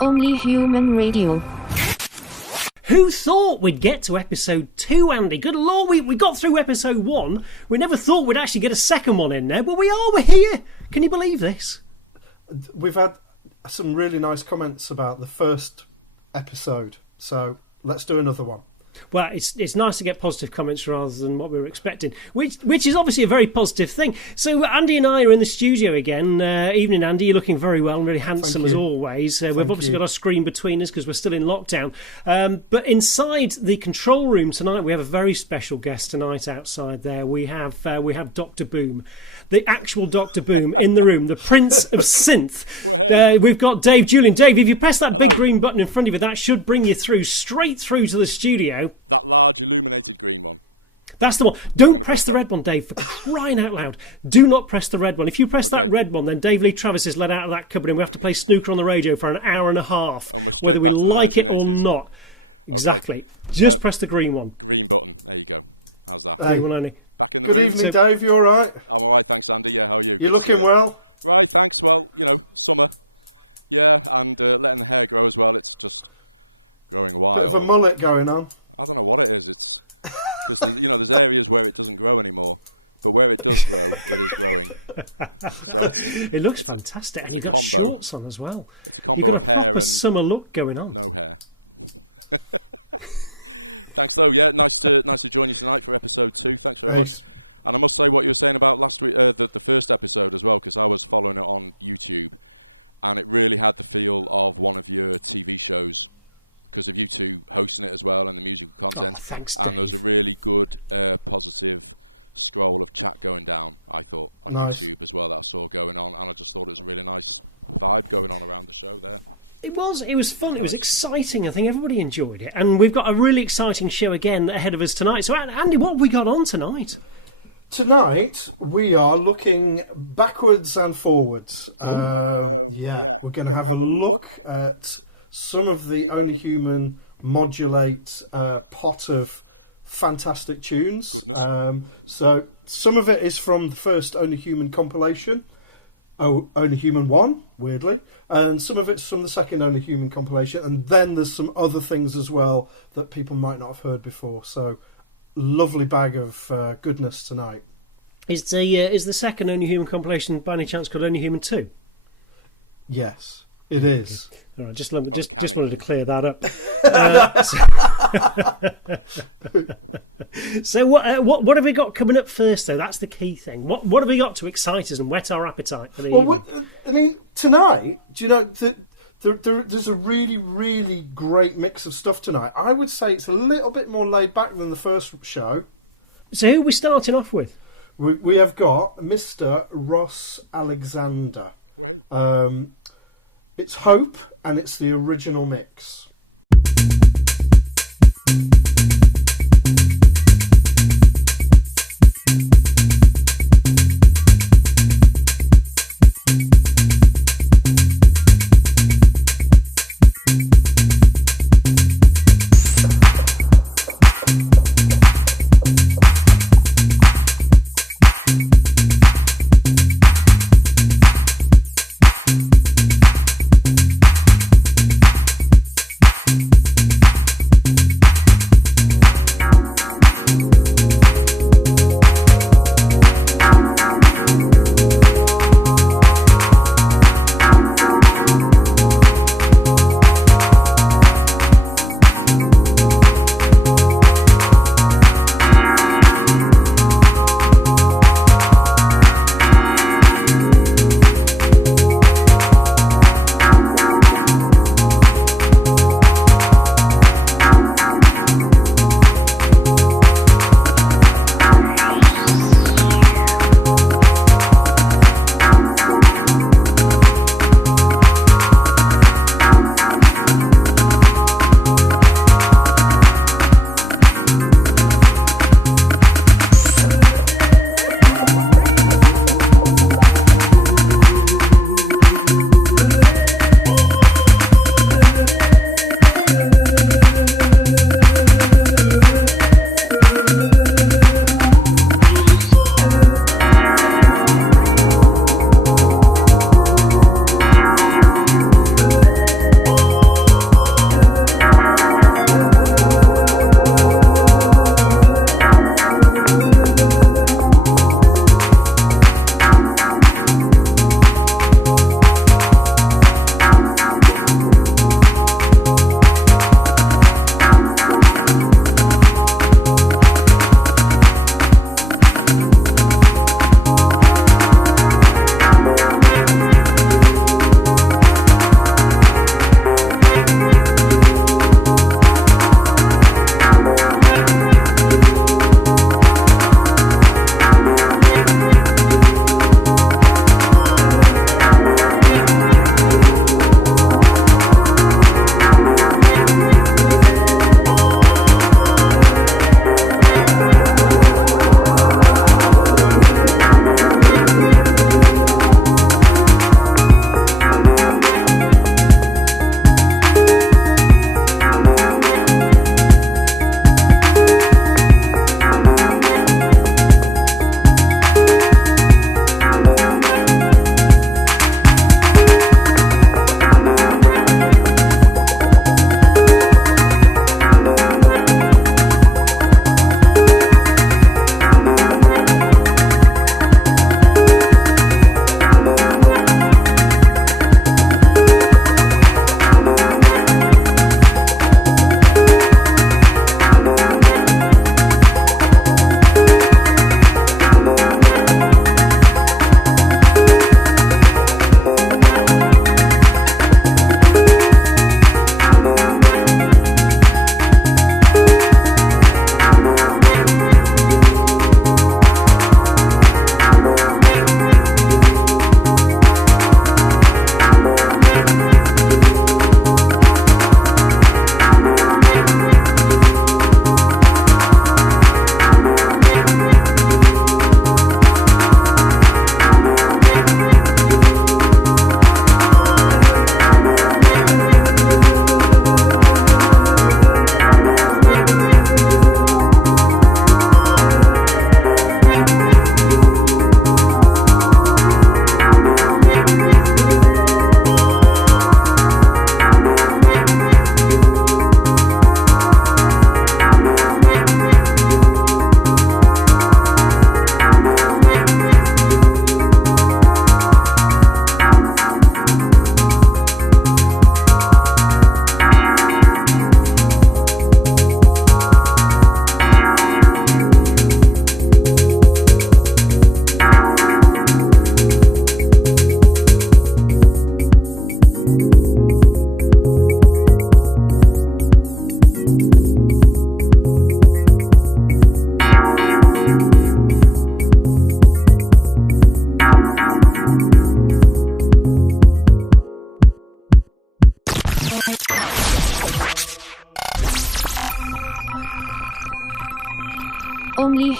Only Human Radio. Who thought we'd get to episode 2, Andy? Good Lord, we got through episode 1. We never thought we'd actually get a second one in there, but we're here. Can you believe this? We've had some really nice comments about the first episode, so let's do another one. Well, it's nice to get positive comments rather than what we were expecting, which is obviously a very positive thing. So Andy and I are in the studio again. Evening, Andy. You're looking very well and really handsome as always. We've obviously got our screen between us because we're still in lockdown. But inside the control room tonight, we have a very special guest tonight outside there. We have Dr. Boom. The actual Dr. Boom in the room, the Prince of Synth. Well, hey. We've got Dave Julian. Dave, if you press that big green button in front of you, that should bring you straight through to the studio. That large illuminated green one. That's the one. Don't press the red one, Dave, for crying out loud. Do not press the red one. If you press that red one, then Dave Lee Travis is let out of that cupboard and we have to play snooker on the radio for an hour and a half. And we're straight back to the 1980s. Whether we like it or not. Exactly. Okay. Just press the green one. Green button. There you go. How's that? Hey. Back in the room. Good evening, Dave. You all right? I'm all right, thanks, Andy. Yeah, how are you? You're looking well. Right, thanks. Well, summer. Yeah, and letting the hair grow as well. It's just growing wild. Bit of a mullet going on. I don't know what it is. It's because there's areas where it doesn't grow anymore, but where it does grow, it is growing. So it looks fantastic. It's a combo. Shorts on as well. It's a combo of hair and summer look going on. No hair. Thanks, though. Yeah, nice to join you tonight for episode 2. Thanks very much. And I must say what you were saying about last week, the first episode as well, because I was following it on YouTube, and it really had the feel of one of your TV shows because of you two hosting it as well and the musical content. Thanks, and there was a really good, positive scroll of chat going down, I thought, on YouTube as well that I saw going on, and I just thought it was a really nice vibe going on around the show there. It was fun, it was exciting. I think everybody enjoyed it, and we've got a really exciting show again ahead of us tonight. So Andy, what have we got on tonight? Tonight we are looking backwards and forwards. We're going to have a look at some of the Only Human Modulate pot of fantastic tunes. Goodness. So some of it is from the first Only Human compilation, Only Human 1, weirdly, and some of it's from the second Only Human compilation, and then there's some other things as well that people might not have heard before. So lovely bag of goodness tonight. Is the second Only Human compilation by any chance called Only Human 2? Yes, it is. All right, just wanted to clear that up. So what have we got coming up first, though? That's the key thing. What have we got to excite us and whet our appetite for the evening? Tonight, do you know there's a really, really great mix of stuff tonight. I would say it's a little bit more laid back than the first show. So who are we starting off with? We have got Mr. Ross Alexander. Right. It's Hope, and it's the original mix.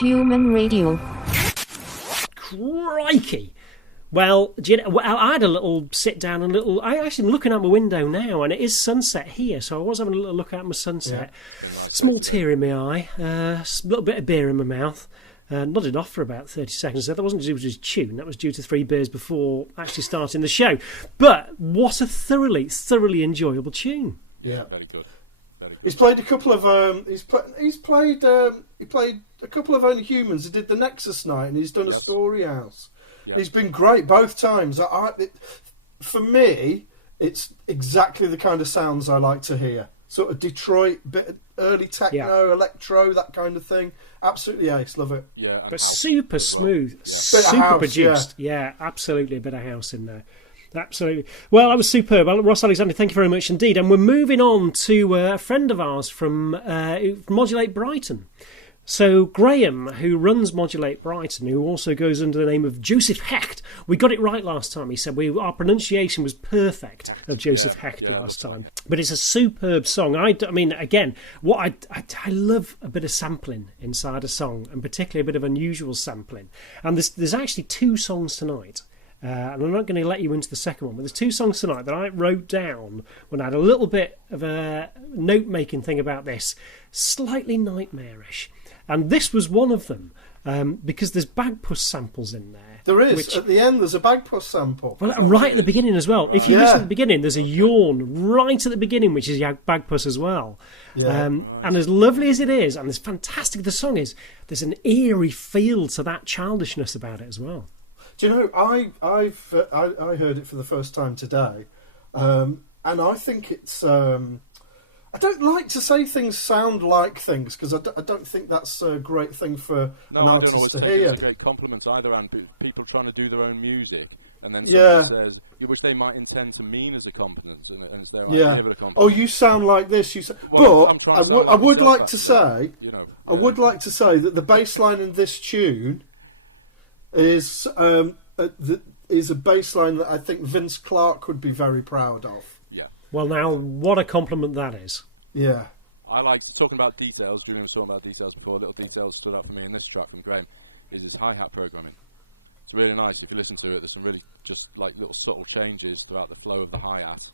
Human Radio. Crikey! Well, do you know, I had a little sit down and I actually am looking out my window now, and it is sunset here, so I was having a little look at my sunset. Yeah. It's been a nice small day today. tear in my eye, a little bit of beer in my mouth. Nodded off for about 30 seconds. So that wasn't due to his tune. That was due to 3 beers before actually starting the show. But what a thoroughly enjoyable tune. Yeah, very good. Very good. He's played a couple of he played a couple of Only Humans. He did the Nexus night, and he's done a Story House. Yep. He's been great both times. For me, it's exactly the kind of sounds I like to hear. Sort of Detroit, bit of early techno, electro, that kind of thing. Absolutely ace, love it. Yeah, and but house super as smooth, well. Yeah. super bit of house, produced. Yeah, absolutely a bit of house in there. Absolutely. Well, that was superb. Ross Alexander, thank you very much indeed. And we're moving on to a friend of ours from Modulate Brighton. So Graham, who runs Modulate Brighton, who also goes under the name of Joseph Hecht. We got it right last time. He said our pronunciation was perfect of Joseph Hecht last time. Like but it's a superb song. I mean, again, what I love a bit of sampling inside a song, and particularly a bit of unusual sampling. And there's actually 2 songs tonight. And I'm not going to let you into the second one, but there's 2 songs tonight that I wrote down when I had a little bit of a note-making thing about this. Slightly nightmarish. And this was one of them, because there's Bagpuss samples in there. There is. At the end, there's a Bagpuss sample. Well, right at the beginning as well. Right. If you listen at the beginning, there's a yawn right at the beginning, which is Bagpuss as well. Yeah. And as lovely as it is, and as fantastic the song is, there's an eerie feel to that childishness about it as well. Do you know, I heard it for the first time today, and I think it's... I don't like to say things sound like things, because I don't think that's a great thing for... No, I don't always take it as a great compliment either, and people trying to do their own music, and then somebody says, which they might intend to mean as a compliment, and it's their idea of a compliment. Oh, you sound like this. Well, I'm trying to sound like myself, I would like actually. to say, I would like to say that the bass line in this tune is a bass line that I think Vince Clarke would be very proud of. Yeah. Well, now, what a compliment that is. Yeah. I like talking about details. Julian was talking about details before. Little details stood out for me in this track from Graham is his hi-hat programming. It's really nice. If you listen to it, there's some really just like little subtle changes throughout the flow of the hi-hat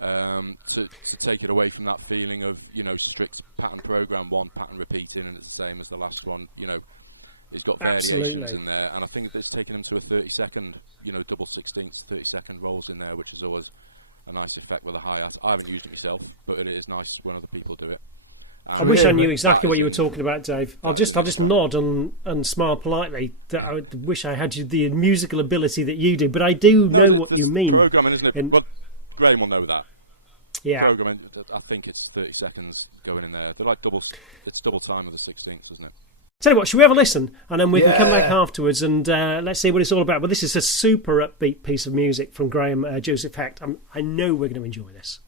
to take it away from that feeling of, strict pattern program, one pattern repeating and it's the same as the last one. It's got variations in there, and I think it's taken him to a 30-second, double 16ths, 30-second rolls in there, which is always a nice effect with a hi-hat. I haven't used it myself, but it is nice when other people do it. And I wish I knew exactly what you were talking about, Dave. I'll just nod and smile politely. I wish I had the musical ability that you do, but I do know what you mean. Programming, isn't it? Well, Graham will know that. Yeah. Programming, I think it's 30 seconds going in there. They're like it's double time of the 16ths, isn't it? Tell you what, should we have a listen? And then we can come back afterwards and let's see what it's all about. But this is a super upbeat piece of music from Graham Joseph Hecht. I know we're going to enjoy this.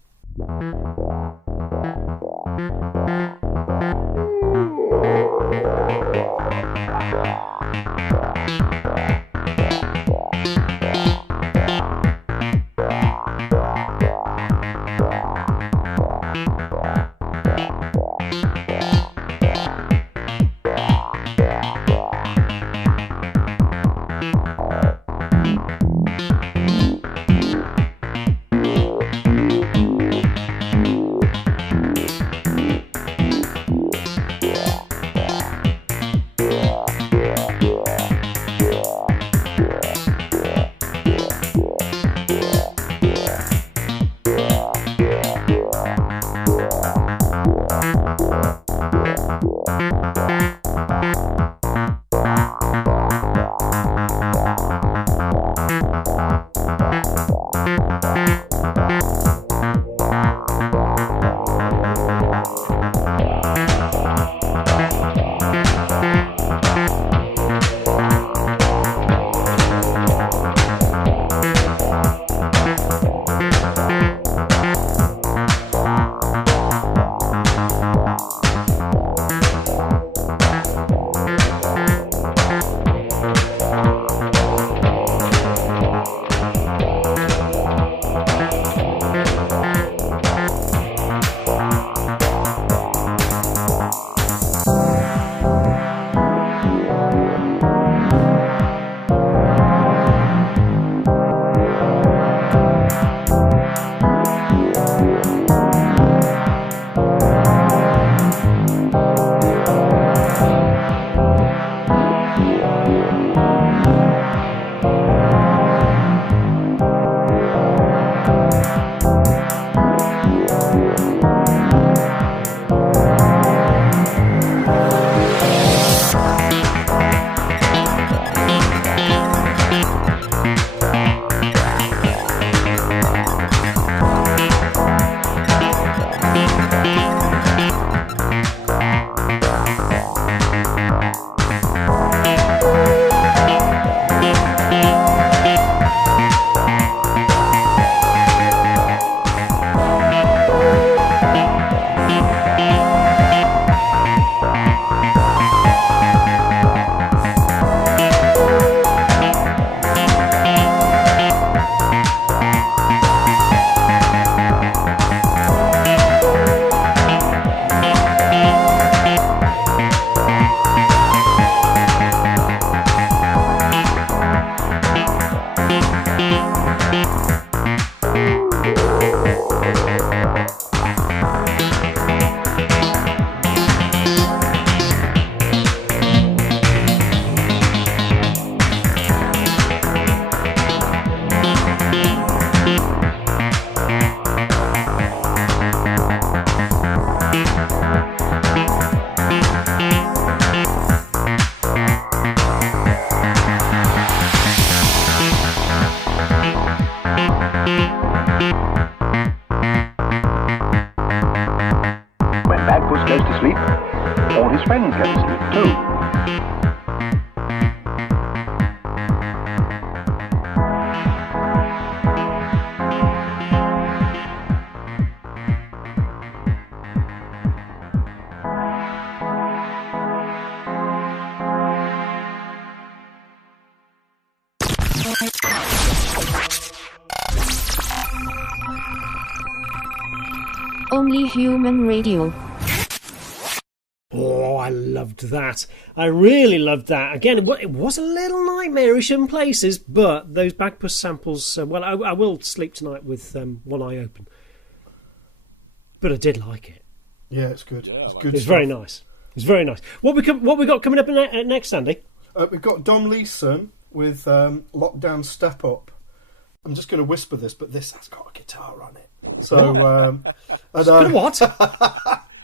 Only Human Radio. Oh, I loved that. I really loved that. Again, nice. It was a little nightmarish in places, but those Bagpuss samples, well, I will sleep tonight with one eye open. But I did like it. Yeah, it's good. Yeah, it's very nice. It's very nice. What we got coming up next, Andy? We've got Dom Leeson with Lockdown Step Up. I'm just going to whisper this, but this has got a guitar on it. So, what?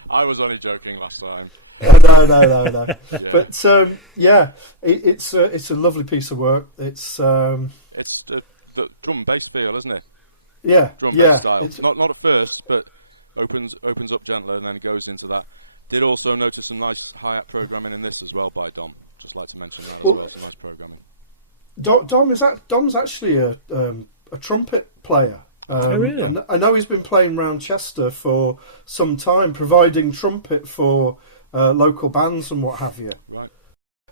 I was only joking last time. No. Yeah. But it's a lovely piece of work. It's the drum and bass feel, isn't it? Yeah, drum and bass style. Not at first, but opens up gentler and then goes into that. Did also notice some nice hi-hat programming in this as well by Dom. Just like to mention that as well. Some nice programming. Dom's actually a trumpet player. Really? Yeah. I know he's been playing around Chester for some time, providing trumpet for local bands and what have you. Right.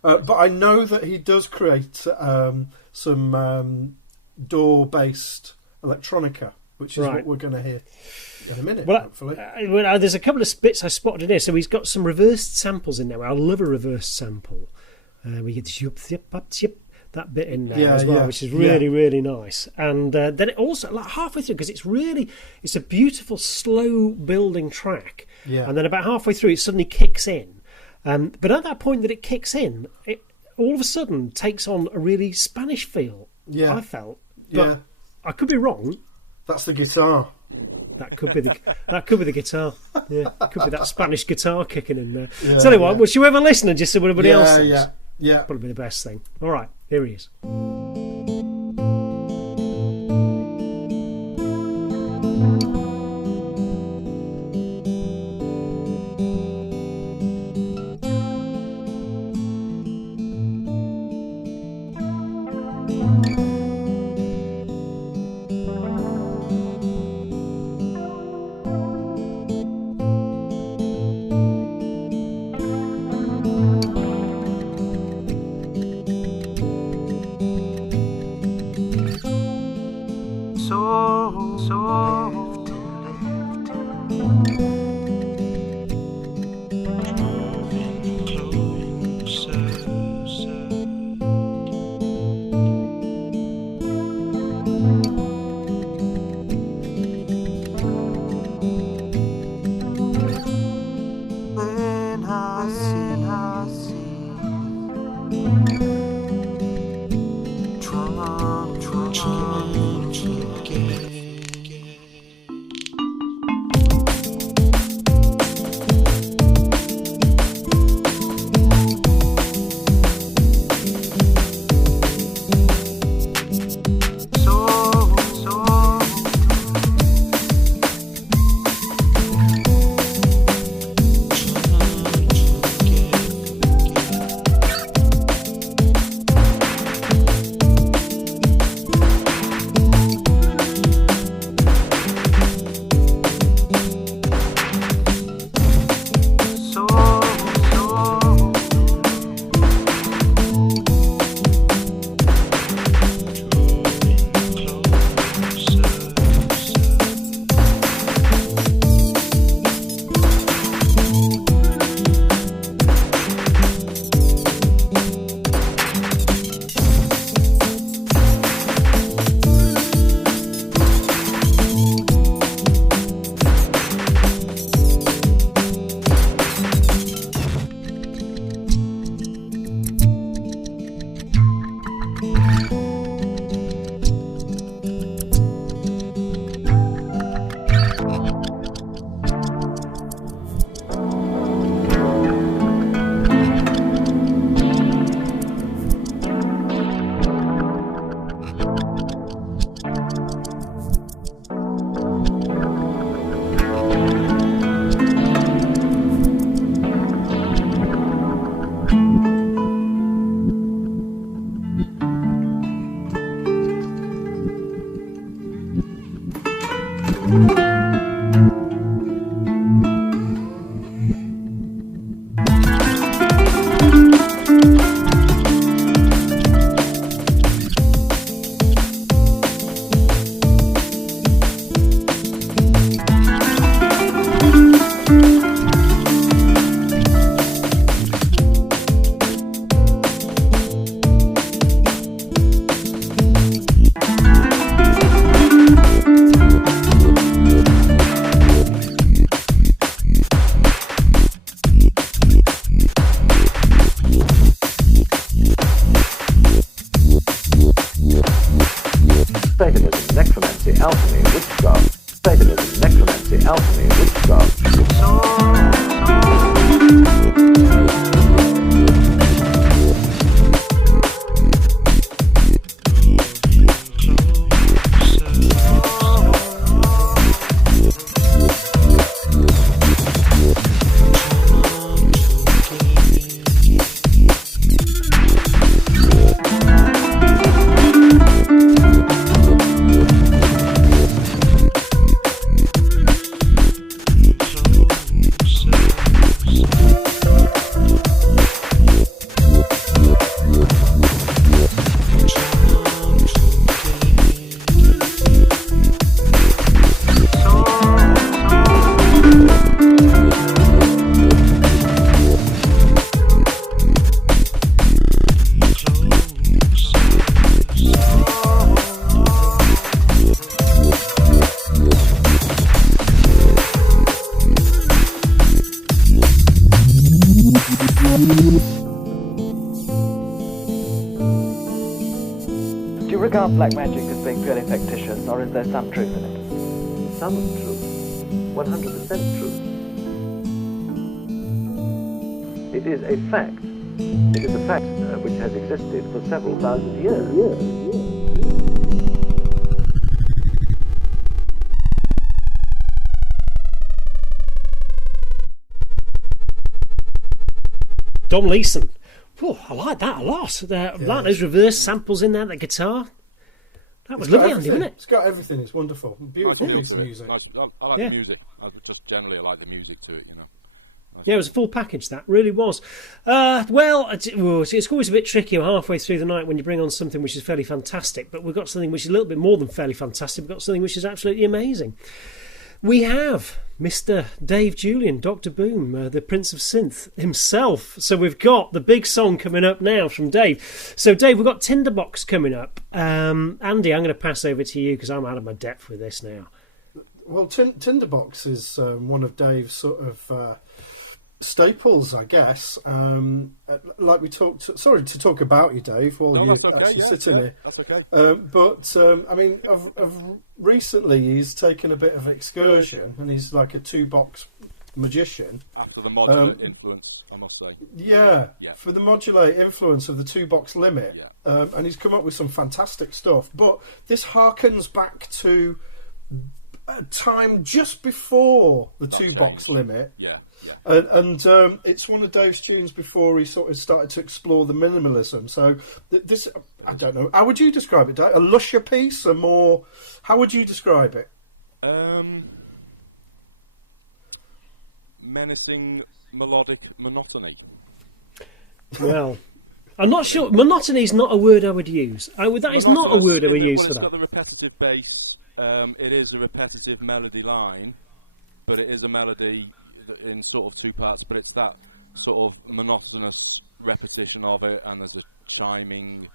But I know that he does create some DAW-based electronica, which is what we're going to hear in a minute, hopefully. There's a couple of bits I spotted in here. So he's got some reversed samples in there. I love a reversed sample. We get that bit in there as well, which is really, really nice. And then it also, like halfway through, because it's a beautiful, slow building track. Yeah. And then about halfway through, it suddenly kicks in. But at that point that it kicks in, it all of a sudden takes on a really Spanish feel. Yeah. I felt. But I could be wrong. That's the guitar. That could be the guitar. Yeah, it could be that Spanish guitar kicking in there. Yeah, Tell you what, would you ever listen and just see what everybody else thinks? Yeah. Probably the best thing. All right, here he is. paganism, necromancy, alchemy, witchcraft. Black magic as being purely fictitious, or is there some truth in it? Some truth. 100% truth. It is a fact. It is a fact which has existed for several thousand years. Dom Leeson. Oh, I like that a lot. Like those reverse samples in there, the guitar. That was lovely, everything. wasn't it? It's got everything. It's wonderful. Beautiful Nice feel to music. it. Nice. I like the music. I like the music to it. Nice It was a full package. That really was. It's always a bit tricky halfway through the night when you bring on something which is fairly fantastic. But we've got something which is a little bit more than fairly fantastic. We've got something which is absolutely amazing. We have Mr. Dave Julian, Dr. Boom, the Prince of Synth himself. So we've got the big song coming up now from Dave. So, Dave, we've got Tinderbox coming up. Andy, I'm going to pass over to you because I'm out of my depth with this now. Well, Tinderbox is one of Dave's sort of staples, I guess. Like we talked. Sorry to talk about you, Dave. No, that's okay. Yeah, that's okay. I mean, I've recently he's taken a bit of excursion, and he's like a 2-box magician. After the modular influence, I must say. Yeah. For the modular influence of the 2-box limit. Yeah. And he's come up with some fantastic stuff. But this harkens back to a time just before the that 2-box changed. limit. Yeah. And it's one of Dave's tunes before he sort of started to explore the minimalism. So this, I don't know. How would you describe it, Dave? A lusher piece, a more... How would you describe it? Menacing melodic monotony. Well, I'm not sure. Monotony is not a word I would use. That is not a word I would use. Well, it's got the repetitive bass. It is a repetitive melody line, but it is a melody in sort of 2 parts. But it's that sort of monotonous repetition of it, and there's a chiming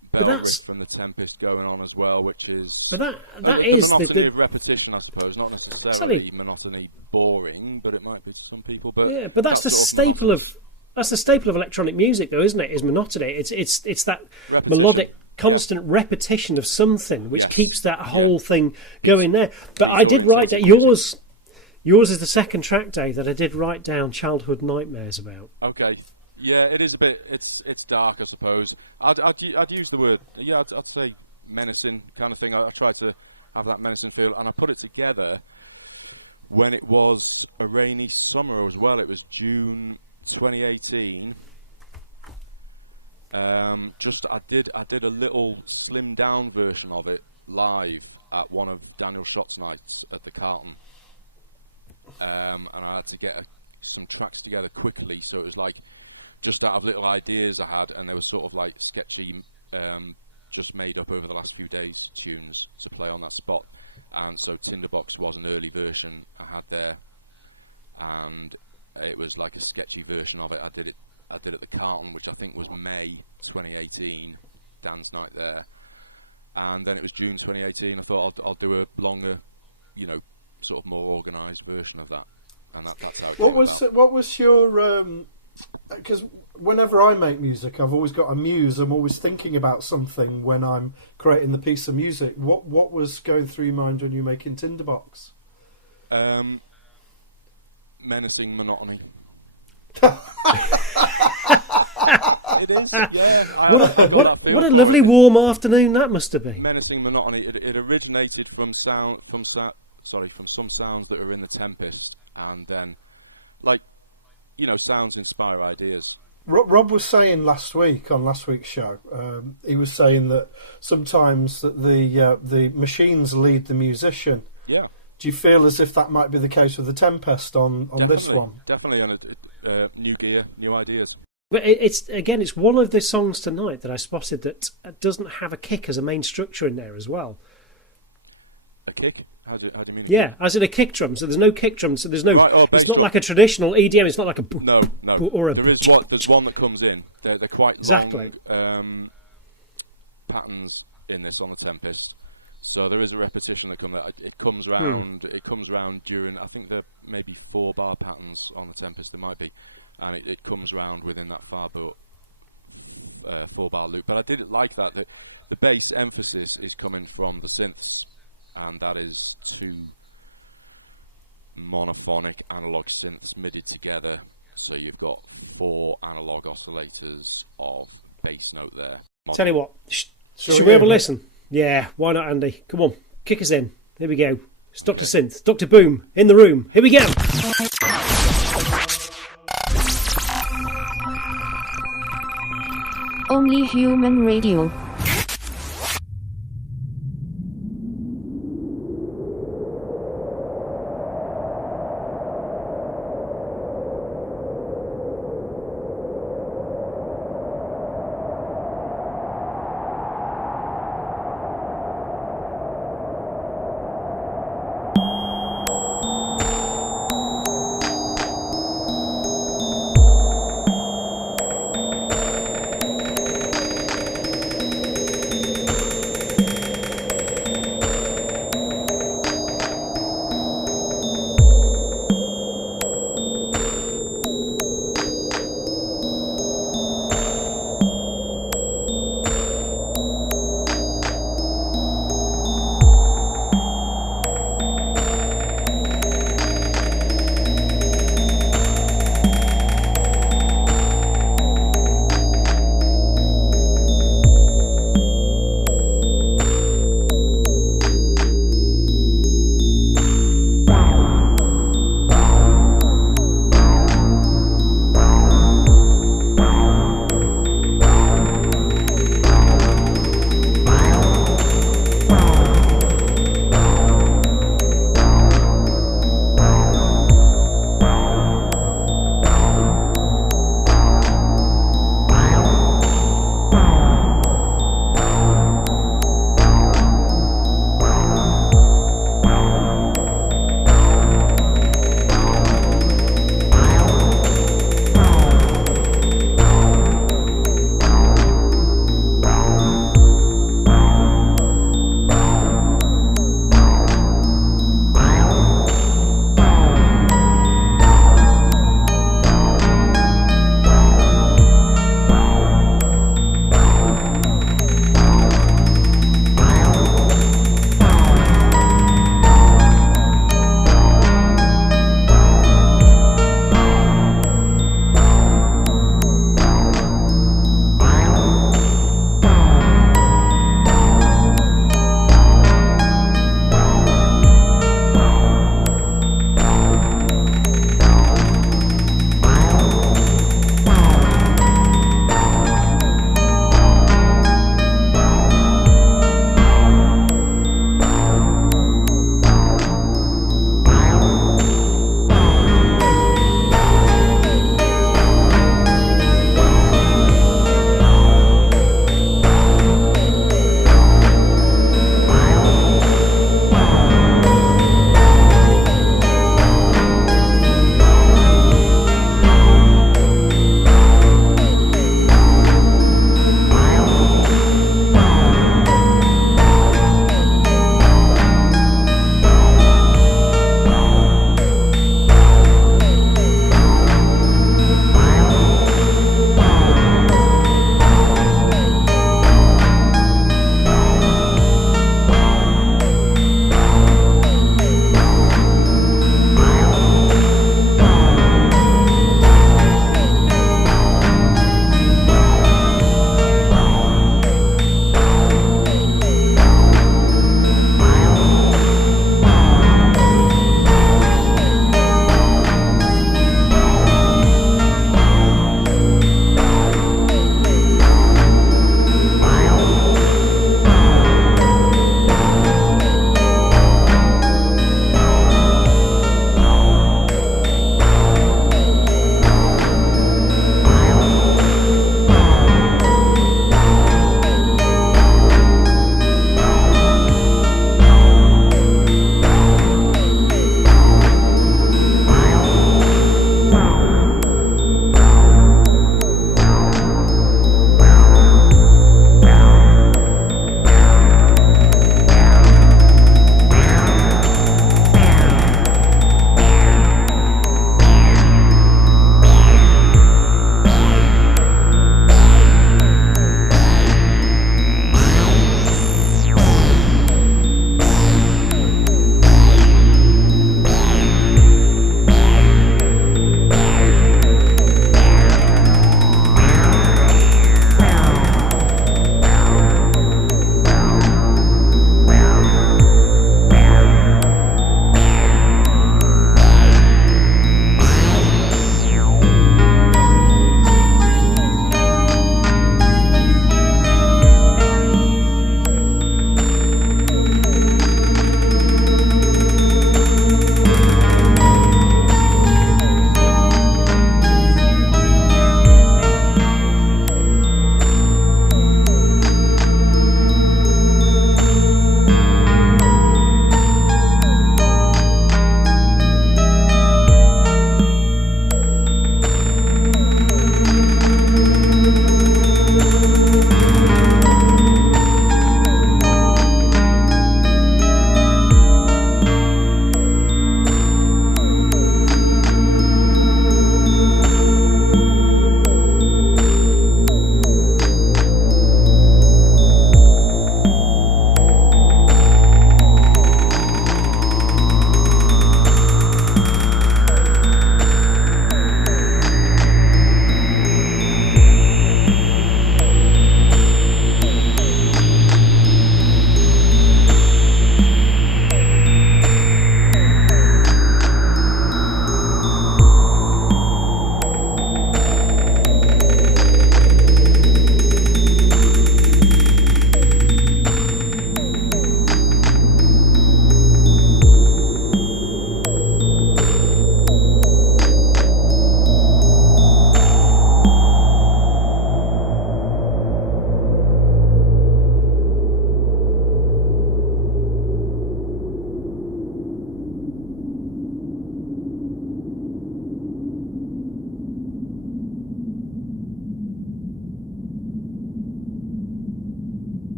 bell riff from the Tempest going on as well, which is the monotony of repetition, I suppose. Not necessarily monotony boring, but it might be to some people. But that's the staple of that's the staple of electronic music, though, isn't it? Is monotony. It's that repetition. Melodic, constant repetition of something, which keeps that whole thing going there. But I did write that yours is the second track, Dave, that I did write down childhood nightmares about. Okay. Yeah, it is a bit. It's dark, I suppose. I'd use the word. Yeah, I'd say menacing kind of thing. I tried to have that menacing feel, and I put it together when it was a rainy summer as well. It was June 2018. I did a little slimmed down version of it live at one of Daniel Schott's nights at the Carlton, and I had to get some tracks together quickly, so it was like just out of little ideas I had, and they were sort of like sketchy, just made up over the last few days tunes to play on that spot. And so Tinderbox was an early version I had there, and it was like a sketchy version of it. I did it at the Carlton, which I think was May 2018, Dan's night there, and then it was June 2018. I thought I'll do a longer, sort of more organised version of that, and that's how it came about. What was your because whenever I make music, I've always got a muse. I'm always thinking about something when I'm creating the piece of music. What was going through your mind when you were making Tinderbox? Menacing monotony. It is, yeah. I got that feel what for a lovely it. warm afternoon that must have been. Menacing monotony. It originated from some sounds that were in the Tempest, and then, like, you know, sounds inspire ideas. Rob was saying last week on last week's show, he was saying that sometimes that the machines lead the musician. Yeah. Do you feel as if that might be the case with the Tempest on this one? Definitely, and new gear, new ideas. But it's one of the songs tonight that I spotted that doesn't have a kick as a main structure in there as well. A kick? How do you mean a kick? kick? As in a kick drum. So there's no kick drum. So there's no. Right, bass it's not drum. like a traditional EDM. It's not like a. No. Or a there's one that comes in. They're quite long patterns in this on the Tempest. So there is a repetition that it comes round. It comes round during. I think there may be 4-bar patterns on the Tempest. There might be, and it comes round within that 4-bar loop. But I did like that. The bass emphasis is coming from the synths, and that is 2 monophonic analog synths midied together. So you've got 4 analog oscillators of bass note there. Tell you what, should we have a listen? Yeah, why not, Andy? Come on, kick us in. Here we go. It's Dr. Synth, Dr. Boom, in the room. Here we go. Only Human Radio.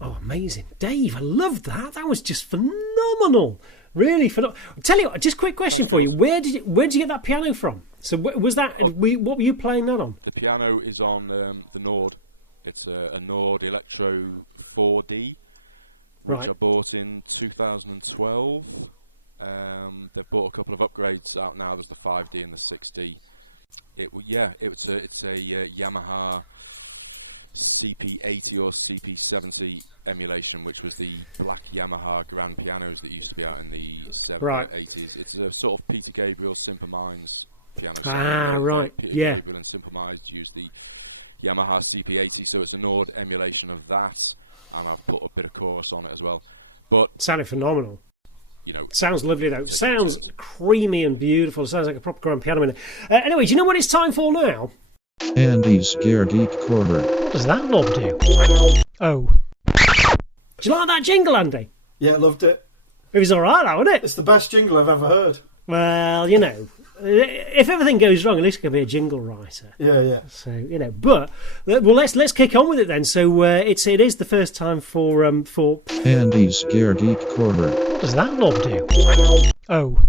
Oh, amazing. Dave, I love that. That was just phenomenal. Really phenomenal. Tell you what, just a quick question for you. Where did you get that piano from? So was that, what were you playing that on? The piano is on the Nord. It's a Nord Electro 4D, which I bought in 2012. They've bought a couple of upgrades out now. There's the 5D and the 6D. It's a Yamaha CP80 or CP70 emulation, which was the black Yamaha grand pianos that used to be out in the 80s. It's a sort of Peter Gabriel, Simple Minds piano sound. Peter Gabriel and Simple Minds used the Yamaha CP80, so it's a Nord emulation of that, and I've put a bit of chorus on it as well. But it sounded phenomenal. Sounds lovely though. Sounds creamy and beautiful. Sounds like a proper grand piano. Anyway, do you know what it's time for now? Andy's Gear Geek Corner. What does that knob do? Oh. Do you like that jingle, Andy? Yeah, loved it. It was alright, wasn't it? It's the best jingle I've ever heard. Well, if everything goes wrong, at least it can be a jingle writer. Yeah. So but let's kick on with it then. So it is the first time for Andy's Gear Geek Corner. What does that knob do? Oh.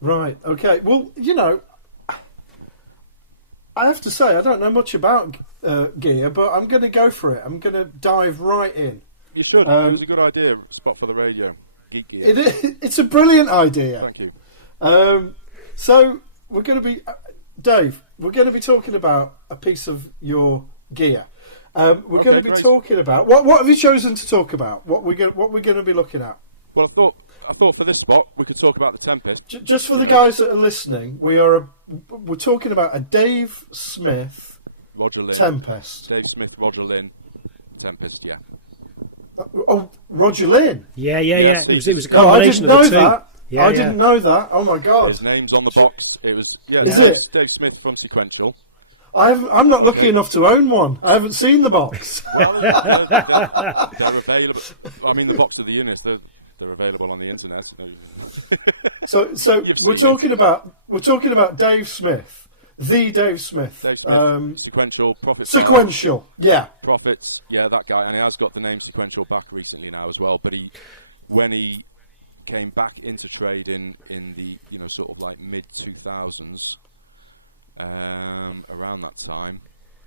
Right. Okay. Well, I have to say I don't know much about gear, but I'm going to go for it. I'm going to dive right in. You should. It was a good idea. Spot for the radio. Geek gear. It's a brilliant idea. Thank you. So we're going to be, Dave. We're going to be talking about a piece of your gear. We're going to be talking about what have you chosen to talk about? What we're going to be looking at? Well, I thought for this spot we could talk about the Tempest. Just for the guys that are listening, we're talking about a Dave Smith Roger Lynn Tempest. Dave Smith Roger Lynn Tempest. Yeah. Oh, Roger Lynn. Yeah. Yes, he did. No, I didn't know that. I didn't know that. Oh my god! His name's on the box. It was Dave Smith from Sequential. I'm not lucky enough to own one. I haven't seen the box. Well, they're available. I mean, the box of the units. They're available on the internet. So we're talking about Dave Smith, the Dave Smith. Dave Smith, Sequential, Prophet. Sequential, yeah. Prophets, yeah, that guy, and he has got the name Sequential back recently now as well. But when he came back into trade in the sort of like mid 2000s, around that time.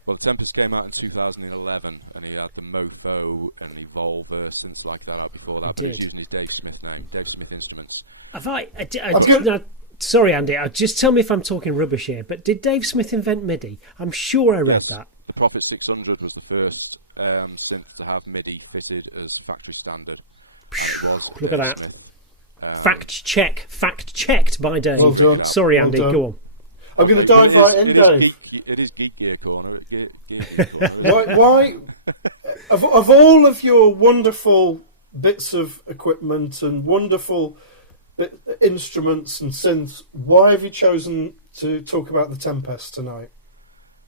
Well, the Tempest came out in 2011, and he had the Mofo and Evolver synths like that out before that, but he was using his Dave Smith name, Dave Smith Instruments. Sorry, Andy, just tell me if I'm talking rubbish here, but did Dave Smith invent MIDI? I'm sure I read that. The Prophet 600 was the first synth to have MIDI fitted as factory standard, and it was Dave Smith. Fact checked by Dave. Well done. Sorry, Andy, go on. I'm going to dive right in, Dave. It is Geek Gear Corner. Gear Geek Corner, isn't it? Why? Of all of your wonderful bits of equipment and wonderful instruments and synths, why have you chosen to talk about the Tempest tonight?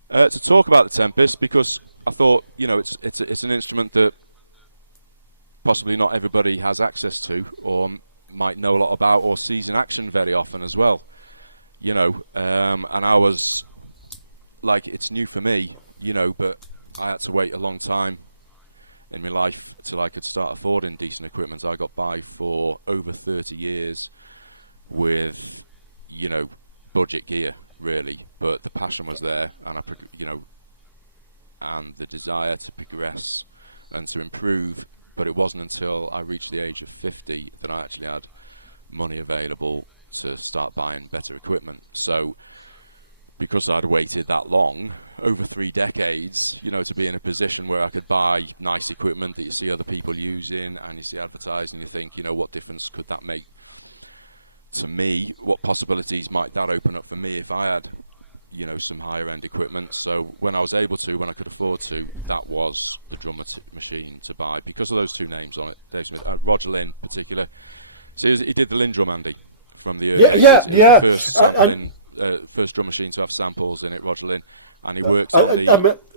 To talk about the Tempest because I thought it's an instrument that possibly not everybody has access to or might know a lot about or sees in action very often as well. And I was like, it's new for me, but I had to wait a long time in my life till I could start affording decent equipment. I got by for over 30 years with, budget gear, really, but the passion was there, and and the desire to progress and to improve. But it wasn't until I reached the age of 50 that I actually had money available to start buying better equipment. So because I'd waited that long, over 3 decades, to be in a position where I could buy nice equipment that you see other people using and you see advertised and you think, what difference could that make to me? What possibilities might that open up for me if I had, some higher end equipment? So when I was able to, when I could afford to, that was the drum machine to buy because of those two names on it, Dave Smith, Roger Lynn in particular. So he did the Lynn drum, Andy, from the early 80s. It was the first sampling, first drum machine to have samples in it, Roger Lynn, and he works on the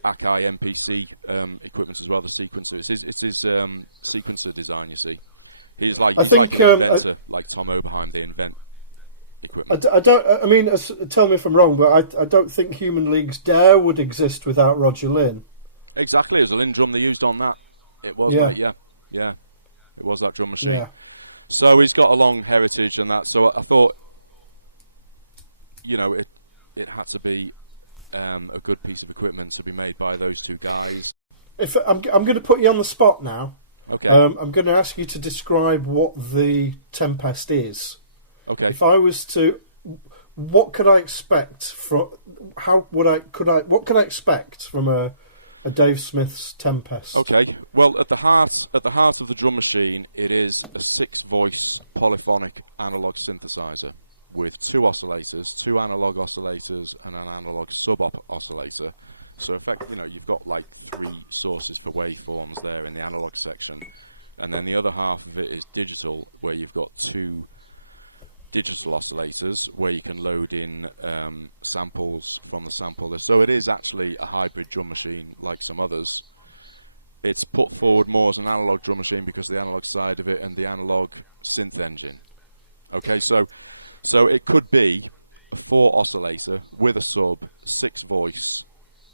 Akai MPC equipment as well, the sequencer. It's his sequencer design, you see. He's like an inventor, like Tom Oberheim. They invent equipment. Tell me if I'm wrong, but I don't think Human League's DARE would exist without Roger Lynn. Exactly, it was a Lynn drum they used on that. It was, Yeah. mate. Yeah. It was that drum machine. Yeah. So he's got a long heritage and that. So I thought, it had to be a good piece of equipment to be made by those two guys. If I'm going to put you on the spot now. Okay. I'm going to ask you to describe what the Tempest is. Okay. If I was to, what could I expect from? What could I expect from a Dave Smith's Tempest? Okay. Well, at the heart of the drum machine, it is a 6-voice polyphonic analog synthesizer with 2 oscillators, 2 analog oscillators, and an analog sub-op oscillator. So, in fact, you've got like 3 sources for waveforms there in the analog section, and then the other half of it is digital, where you've got 2 digital oscillators where you can load in samples from the sampler. So it is actually a hybrid drum machine like some others. It's put forward more as an analog drum machine because of the analog side of it and the analog synth engine. Okay, so it could be a 4 oscillator with a sub 6-voice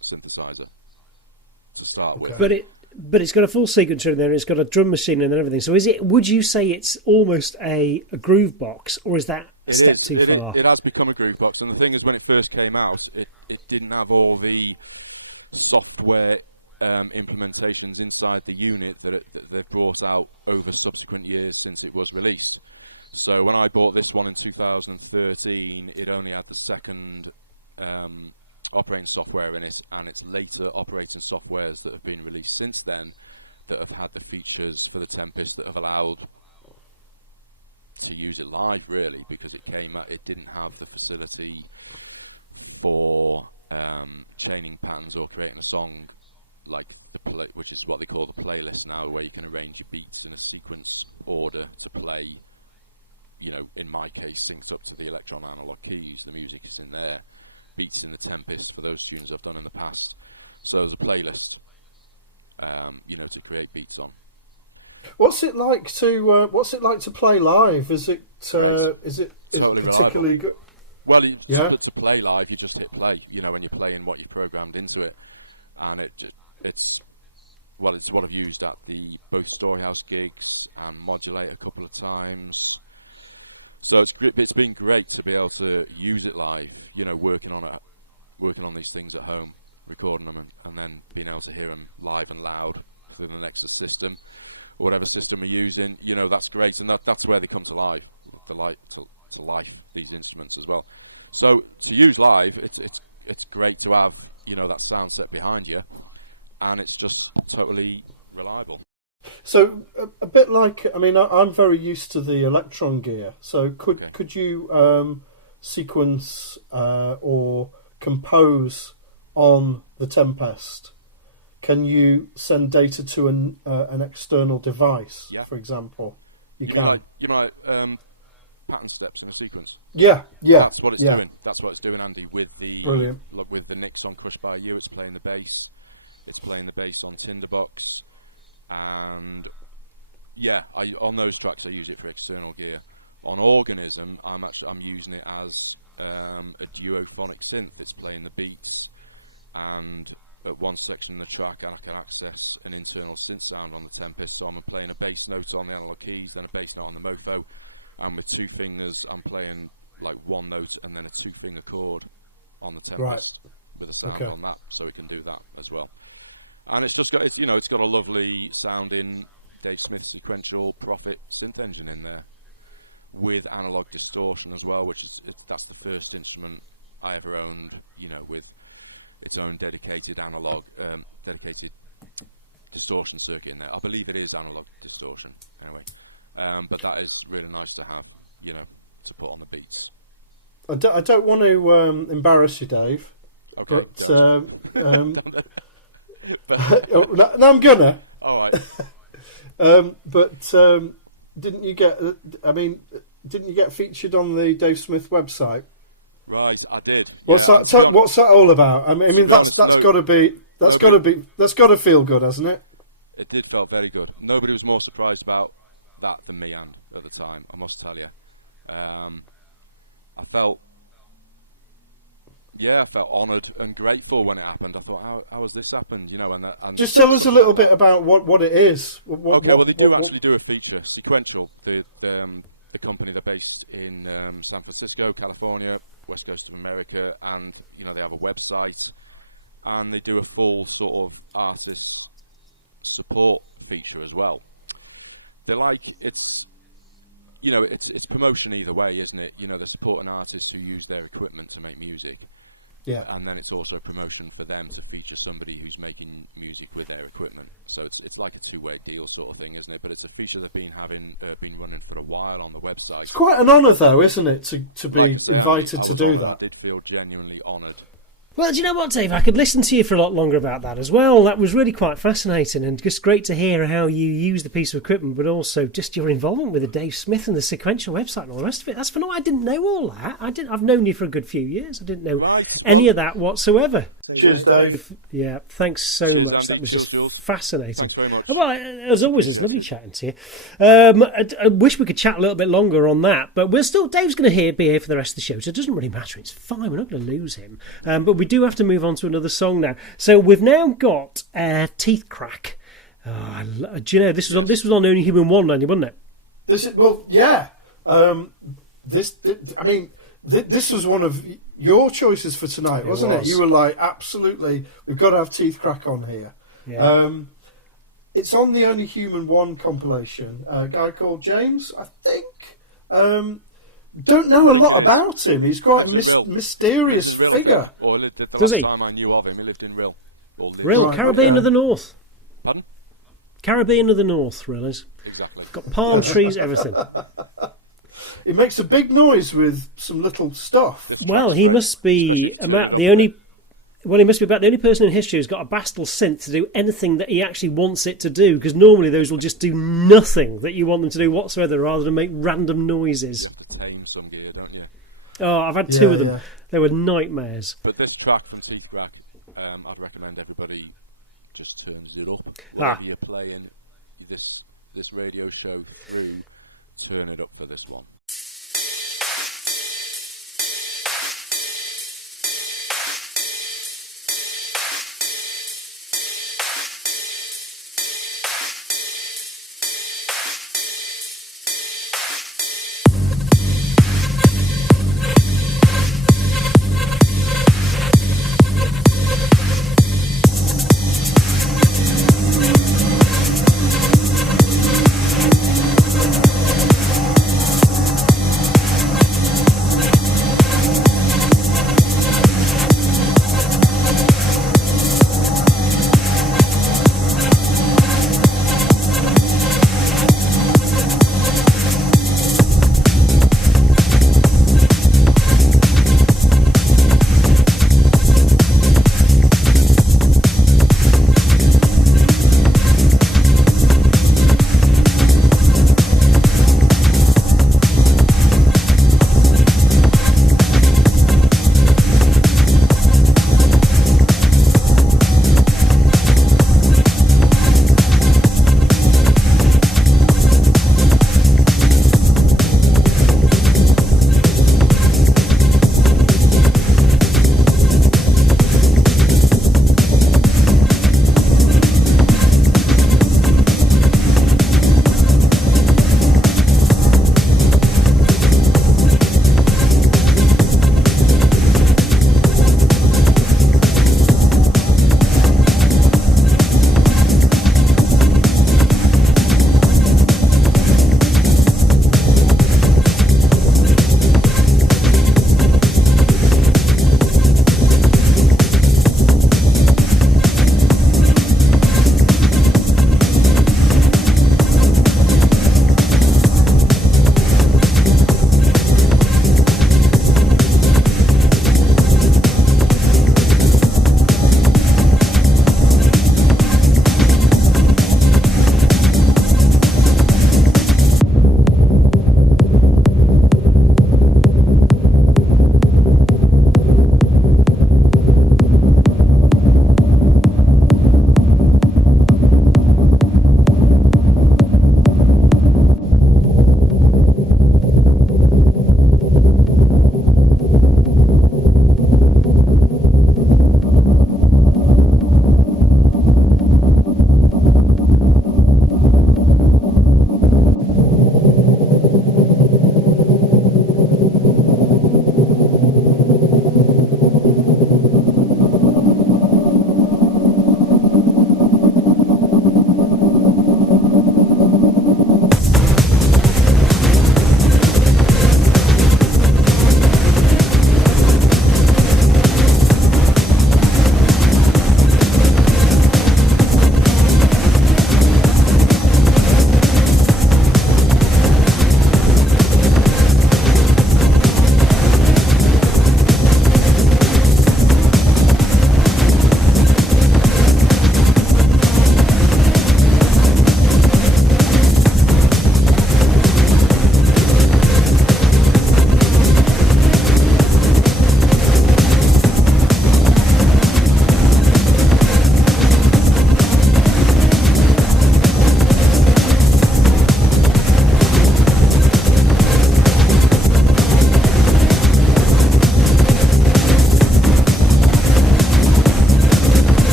synthesizer to start with. But it's got a full sequencer in there, and it's got a drum machine and everything. So would you say it's almost a groove box, or is that It is. It has become a groove box, and the thing is, when it first came out, it didn't have all the software implementations inside the unit that they've brought out over subsequent years since it was released. So when I bought this one in 2013, it only had the second operating software in it, and it's later operating softwares that have been released since then that have had the features for the Tempest that have allowed to use it live, really, because it didn't have the facility for chaining patterns or creating a song like which is what they call the playlist now, where you can arrange your beats in a sequence order to play, in my case, synced up to the electron analog keys. The music is in there. Beats in the Tempest for those tunes I've done in the past. So there's a playlist, to create beats on. What's it like to play live? Is it Great. Is it Totally reliable. good? Well, to play live, you just hit play. When you're playing what you've programmed into it, and it's what I've used at both Storyhouse gigs and Modulate a couple of times. So it's been great to be able to use it live, working on these things at home, recording them, and then being able to hear them live and loud through the Nexus system, or whatever system we're using. That's great, and that's where they come to life, to life, these instruments as well. So to use live, it's great to have that sound set behind you, and it's just totally reliable. So a bit like, I'm very used to the Electron gear. So could you sequence or compose on the Tempest? Can you send data to an external device? Yeah. For example. You mean like pattern steps in a sequence? Yeah. That's what it's doing. That's what it's doing, Andy. With the Nicks on Crushed by You, it's playing the bass. It's playing the bass on Tinderbox. And on those tracks I use it for external gear. On Organism, I'm using it as a duophonic synth. It's playing the beats, and at one section in the track I can access an internal synth sound on the Tempest. So I'm playing a bass note on the analog keys, then a bass note on the Mofo, and with 2 fingers I'm playing like 1 note and then a 2-finger chord on the Tempest with a sound on that, so it can do that as well. And it's got a lovely sounding Dave Smith Sequential Prophet synth engine in there, with analog distortion as well, that's the first instrument I ever owned, with its own dedicated dedicated distortion circuit in there. I believe it is analog distortion anyway, but that is really nice to have, to put on the beats. I don't want to embarrass you, Dave. Okay, but, don't. But no, I'm gonna. All right. But didn't you get featured on the Dave Smith website? Right, I did. What's that all about? That's got to feel good, hasn't it? It did feel very good. Nobody was more surprised about that than me, and at the time, I must tell you, I felt I felt honoured and grateful when it happened. I thought, how has this happened? And just tell us a little bit about what it is. They do actually do a feature. Sequential, the company, they're based in San Francisco, California, west coast of America, and they have a website, and they do a full sort of artist support feature as well. They're like it's promotion either way, isn't it? They're supporting artists who use their equipment to make music. Yeah. And then it's also promotion for them to feature somebody who's making music with their equipment. So it's like a two-way deal sort of thing, isn't it? But it's a feature they've been running for a while on the website. It's quite an honour, though, isn't it, to be like I say, invited Andy, to do that? I did feel genuinely honoured. Well, do you know what, Dave? I could listen to you for a lot longer about that as well. That was really quite fascinating, and just great to hear how you use the piece of equipment, but also just your involvement with the Dave Smith and the Sequential website and all the rest of it. That's phenomenal. I didn't know all that. I've known you for a good few years. I didn't know any of that whatsoever. So, cheers, Dave. Yeah, thanks so cheers, much. Andy. Cheers, Jules. Fascinating. Thanks very much. Well, as always, it's lovely chatting to you. I wish we could chat a little bit longer on that, but Dave's going to be here for the rest of the show, so it doesn't really matter. It's fine. We're not going to lose him. But we do have to move on to another song now. So we've now got Teeth Crack. Do you know this was on Only Human 1, Andy, wasn't it? This was one of your choices for tonight, wasn't it? You were like, absolutely, we've got to have Teeth Crack on here. Yeah. It's on the Only Human 1 compilation. A guy called James, I think. Don't know a lot about him. He's quite a mysterious lives in Rill, figure. I think. Or the last time I knew of him, he lived in Rill. Or lives. Rill, Caribbean of the North. Pardon? Caribbean of the North, Rill is. Exactly. Got palm trees, everything. He makes a big noise with some little stuff. He must be especially if you turn it up the only. Well, he must be about the only person in history who's got a Bastel synth to do anything that he actually wants it to do, because normally those will just do nothing that you want them to do whatsoever, rather than make random noises. You have to tame some gear, don't you? Oh, I've had two of them. Yeah. They were nightmares. But this track from Teeth Crack, I'd recommend everybody just turns it up. Whatever you're playing this radio show through, turn it up for this one.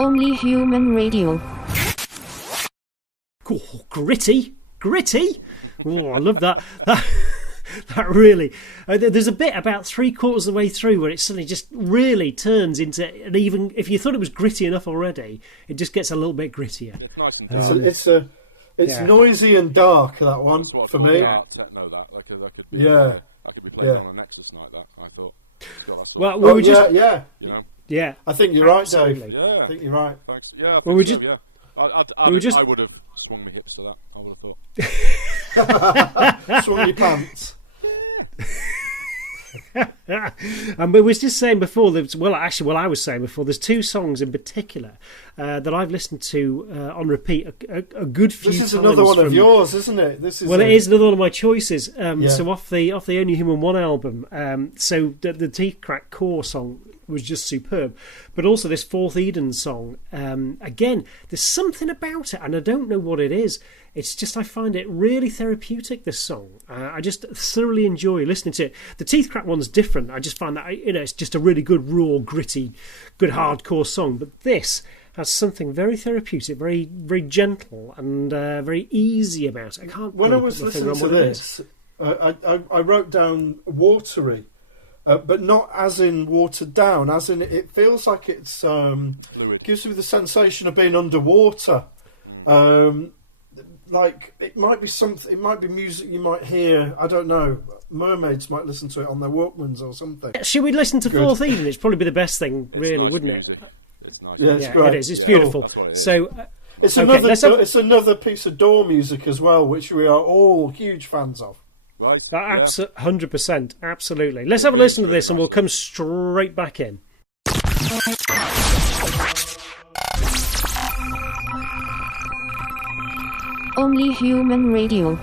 Only Human Radio. Oh, gritty. Oh, I love that. That really. There's a bit about 3/4 of the way through where it suddenly just really turns into an even. If you thought it was gritty enough already, it just gets a little bit grittier. It's nice and dark. It's noisy and dark. That one. That's what I'd for call me. dark techno. That could be played on a Nexus night. That I thought it's got that sort of. You know. Yeah. I think you're right, Absolutely. Dave. Yeah. I think you're right. Thanks. Yeah, I think so. Yeah. I would have swung my hips to that. I would have thought. Swung your pants. But we was just saying before that. I was saying before. There's two songs in particular that I've listened to on repeat a good few times. This is another one of yours, isn't it? It is another one of my choices. So off the Only Human 1 album. So the Teeth Crack Core song was just superb, but also this Fourth Eden song. Again, there's something about it, and I don't know what it is. It's just I find it really therapeutic. This song, I just thoroughly enjoy listening to it. The Teeth Crack one's different. I just find that it's just a really good, raw, gritty, good hardcore song. But this has something very therapeutic, very, very gentle, and very easy about it. When I was listening to this, I wrote down watery. But not as in watered down, as in it feels like it's fluid. Gives you the sensation of being underwater. Like it might be something. It might be music you might hear. I don't know. Mermaids might listen to it on their Walkmans or something. Should we listen to Fourth Eden? It's probably the best thing. It's really, nice music. It's nice. Yeah, it's great. It is. It's beautiful. That's what it is. So it's another piece of door music as well, which we are all huge fans of. Right, 100%, absolutely. Let's have a listen to this and we'll come straight back in. Only Human Radio.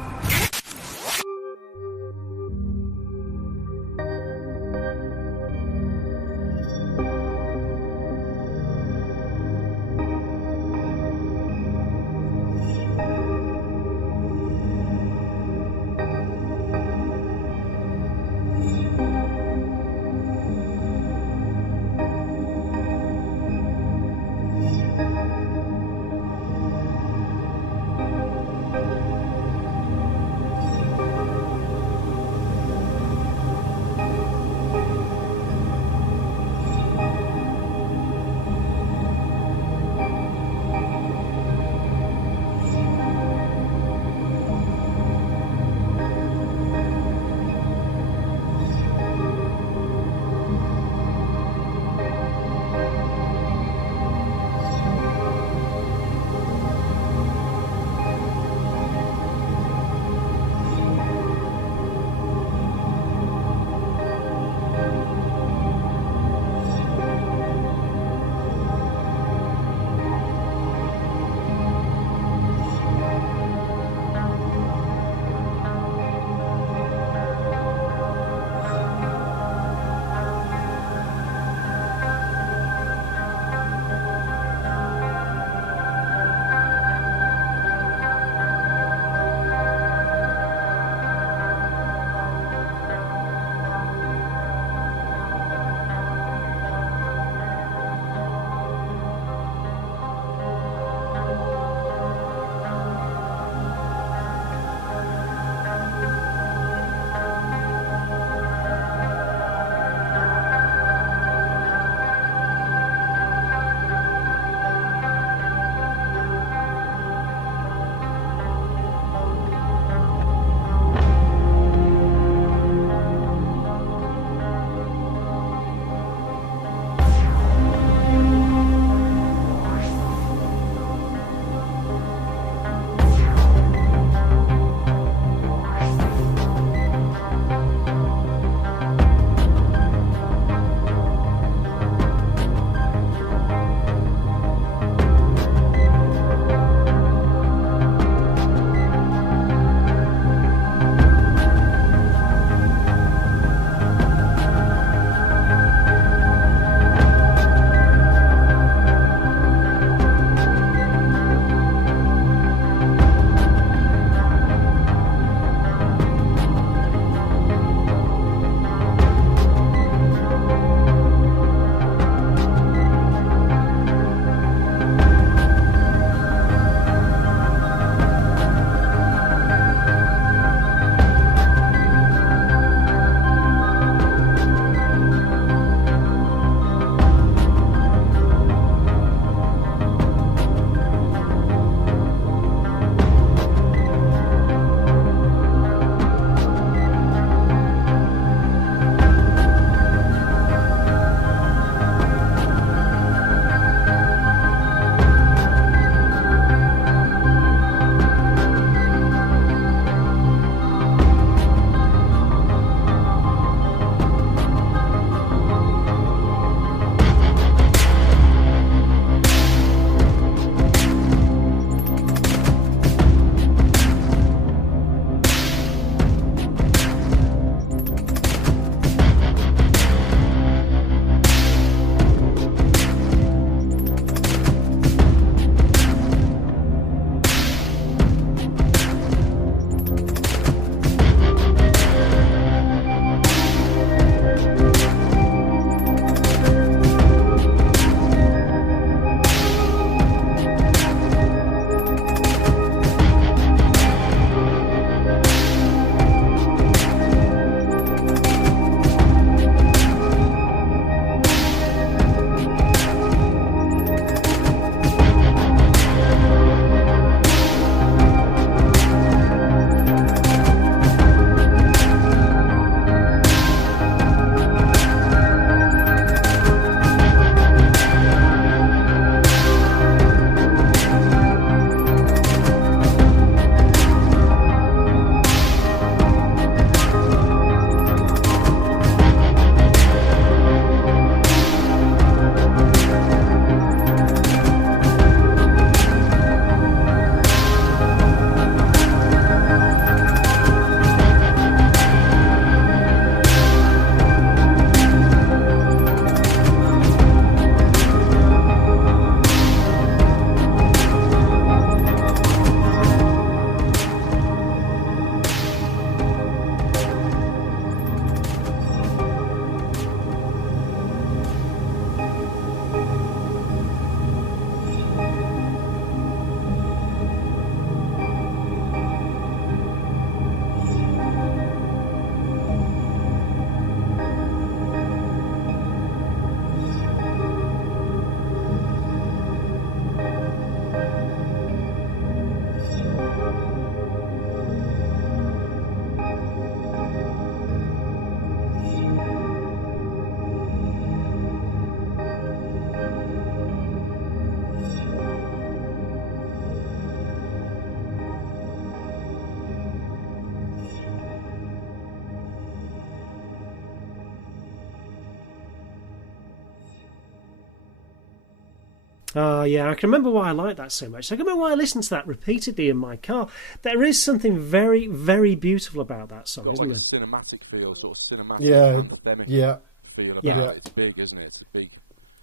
Oh, yeah, I can remember why I like that so much. I can remember why I listened to that repeatedly in my car. There is something very, very beautiful about that song. Got like a cinematic feel, sort of cinematic, anthemic feel about it. It's big, isn't it? It's a big.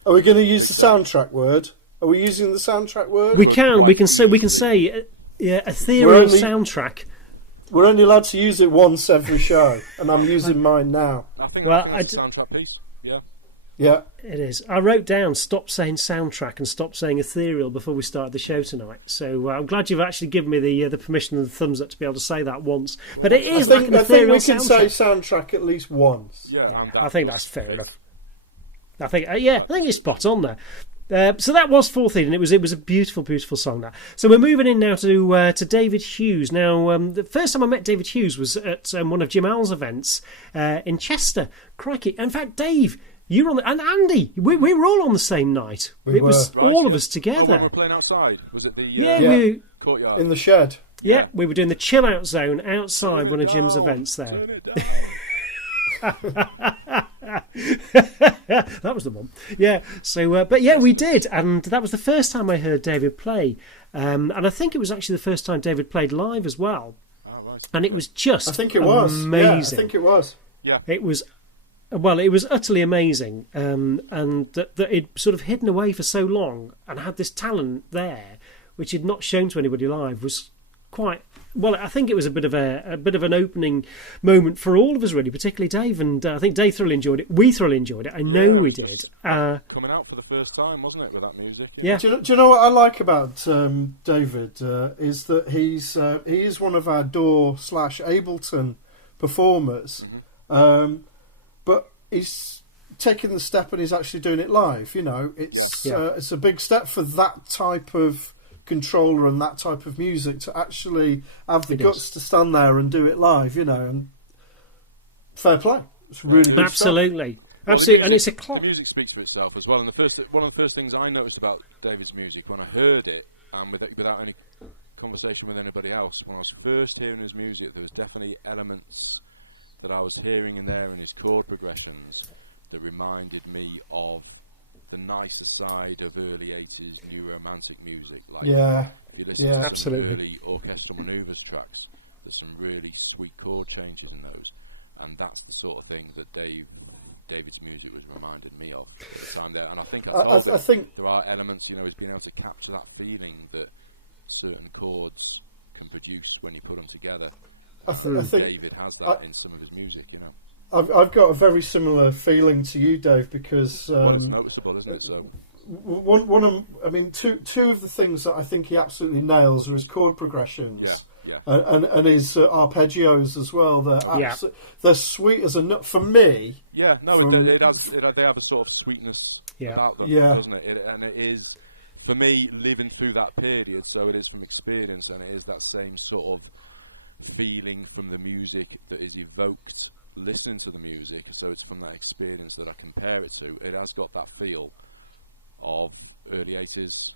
Are we going to use the sound. soundtrack word? Are we using the soundtrack word? We can. We can say, ethereal soundtrack. We're only allowed to use it once every show, and I'm using mine now. I think that's a soundtrack piece. Yeah. Yeah. It is. I wrote down stop saying soundtrack and stop saying ethereal before we started the show tonight. So I'm glad you've actually given me the permission and the thumbs up to be able to say that once. Well, but it is I think we can say soundtrack at least once. Yeah, and that I think does that's fair fit. Enough. I think it's spot on there. So that was Fourth Eden. It was a beautiful, beautiful song. That. So we're moving in now to David Hughes. Now, the first time I met David Hughes was at one of Jim Al's events in Chester. Crikey! In fact, Dave, you were on and Andy, we were all on the same night. We it were. was Right, all of us together. Oh, when we were playing outside, was it the courtyard in the shed? Yeah, we were doing the chill out zone outside one of Jim's events there. Turn it down. That was the one. Yeah. So, but yeah, we did, and that was the first time I heard David play, and I think it was actually the first time David played live as well. Oh, right. And it was just. I think it was amazing. Yeah, I think it was. Yeah. It was. Well, it was utterly amazing, and that it sort of hidden away for so long and had this talent there, which he'd not shown to anybody live, was quite. Well, I think it was a bit of an opening moment for all of us, really, particularly Dave, and I think Dave thoroughly enjoyed it. We thoroughly enjoyed it. I know it was we just did. coming out for the first time, wasn't it, with that music? Yeah. Do you know what I like about David is that he is one of our Door/Ableton performers, but he's taken the step and he's actually doing it live. You know, it's a big step for that type of controller and that type of music to actually have the guts to stand there and do it live, you know, and fair play. It's really good absolutely. Well, Absolutely. the music speaks for itself as well. And one of the first things I noticed about David's music when I heard it, and without any conversation with anybody else, when I was first hearing his music, there was definitely elements that I was hearing in there in his chord progressions that reminded me of the nicer side of early 80s new romantic music. Like if you listen to some early orchestral manoeuvres tracks, there's some really sweet chord changes in those, and that's the sort of thing that David's music was reminding me of at the time there. And I think I told him there are elements, you know, he's been able to capture that feeling that certain chords can produce when you put them together. And I think David has that in some of his music, you know. I've got a very similar feeling to you, Dave, because it's noticeable, isn't it? So two of the things that I think he absolutely nails are his chord progressions, and his arpeggios as well. They're sweet as a nut for me. Yeah, no, they have a sort of sweetness about them, doesn't it? And it is, for me, living through that period. So it is from experience, and it is that same sort of feeling from the music that is evoked listening to the music. So it's from that experience that I compare it to. It has got that feel of early 80s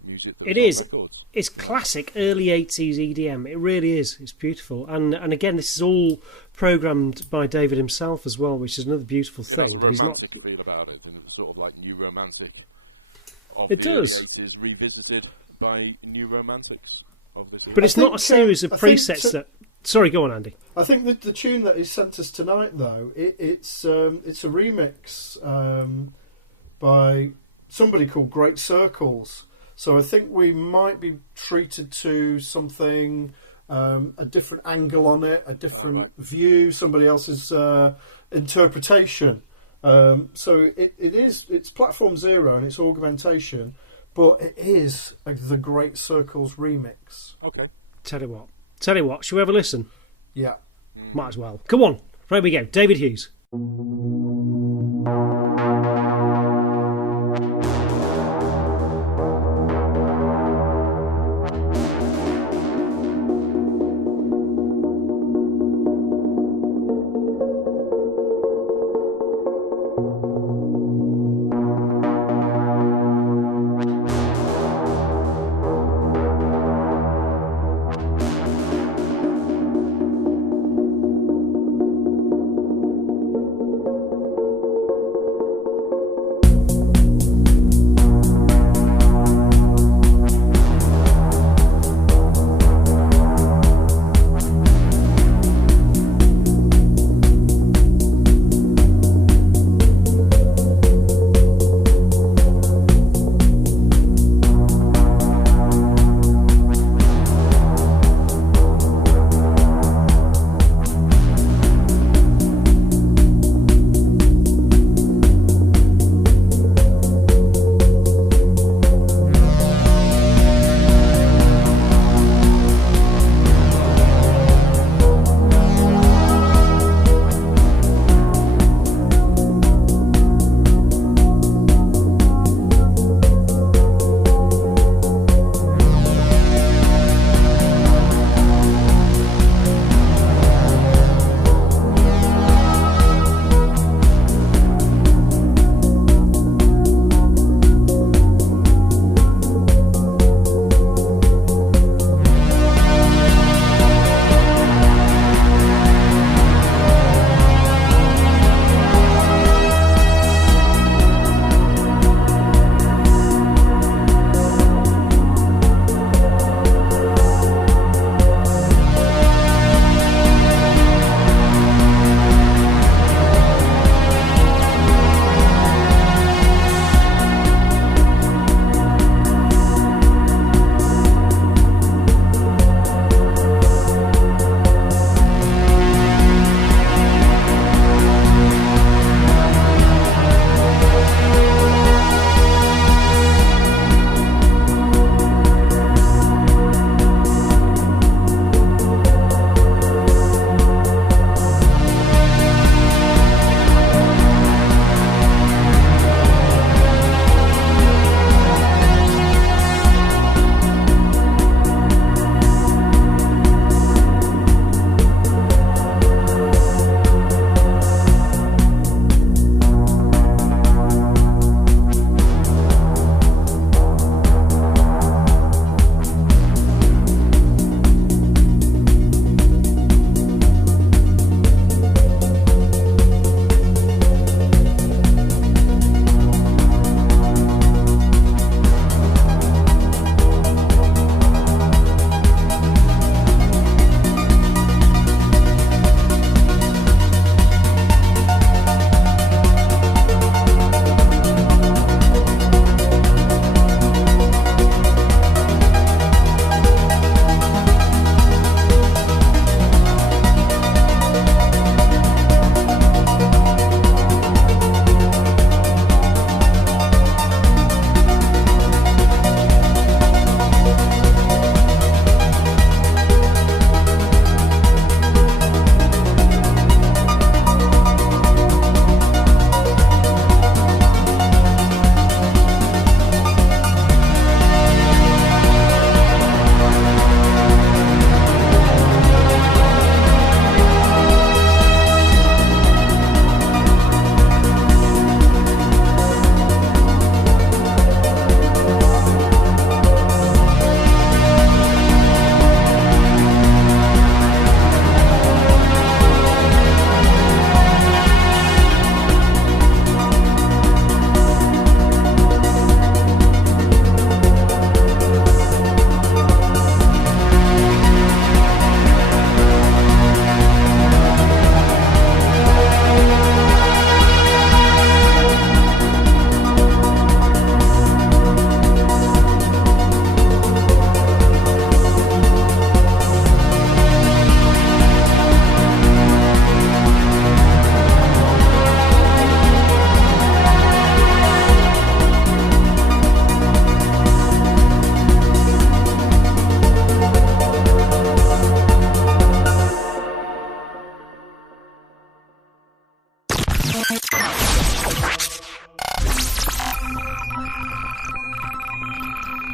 music that was on records. It's classic early 80s EDM. It really is. It's beautiful. And again, this is all programmed by David himself as well, which is another beautiful thing. It has a romantic feel about it, and it's sort of like new romantic of the early 80s revisited by new romantics of this era. But it's not a series of presets that... Sorry, go on, Andy. I think that the tune that is sent us tonight, though, it's a remix by somebody called Great Circles. So I think we might be treated to something, a different angle on it, a different view, somebody else's interpretation. So it's Platform Zero and it's augmentation, but it is the Great Circles remix. Okay. Tell you what, shall we have a listen? Yeah. Might as well. Come on, here we go. David Hughes.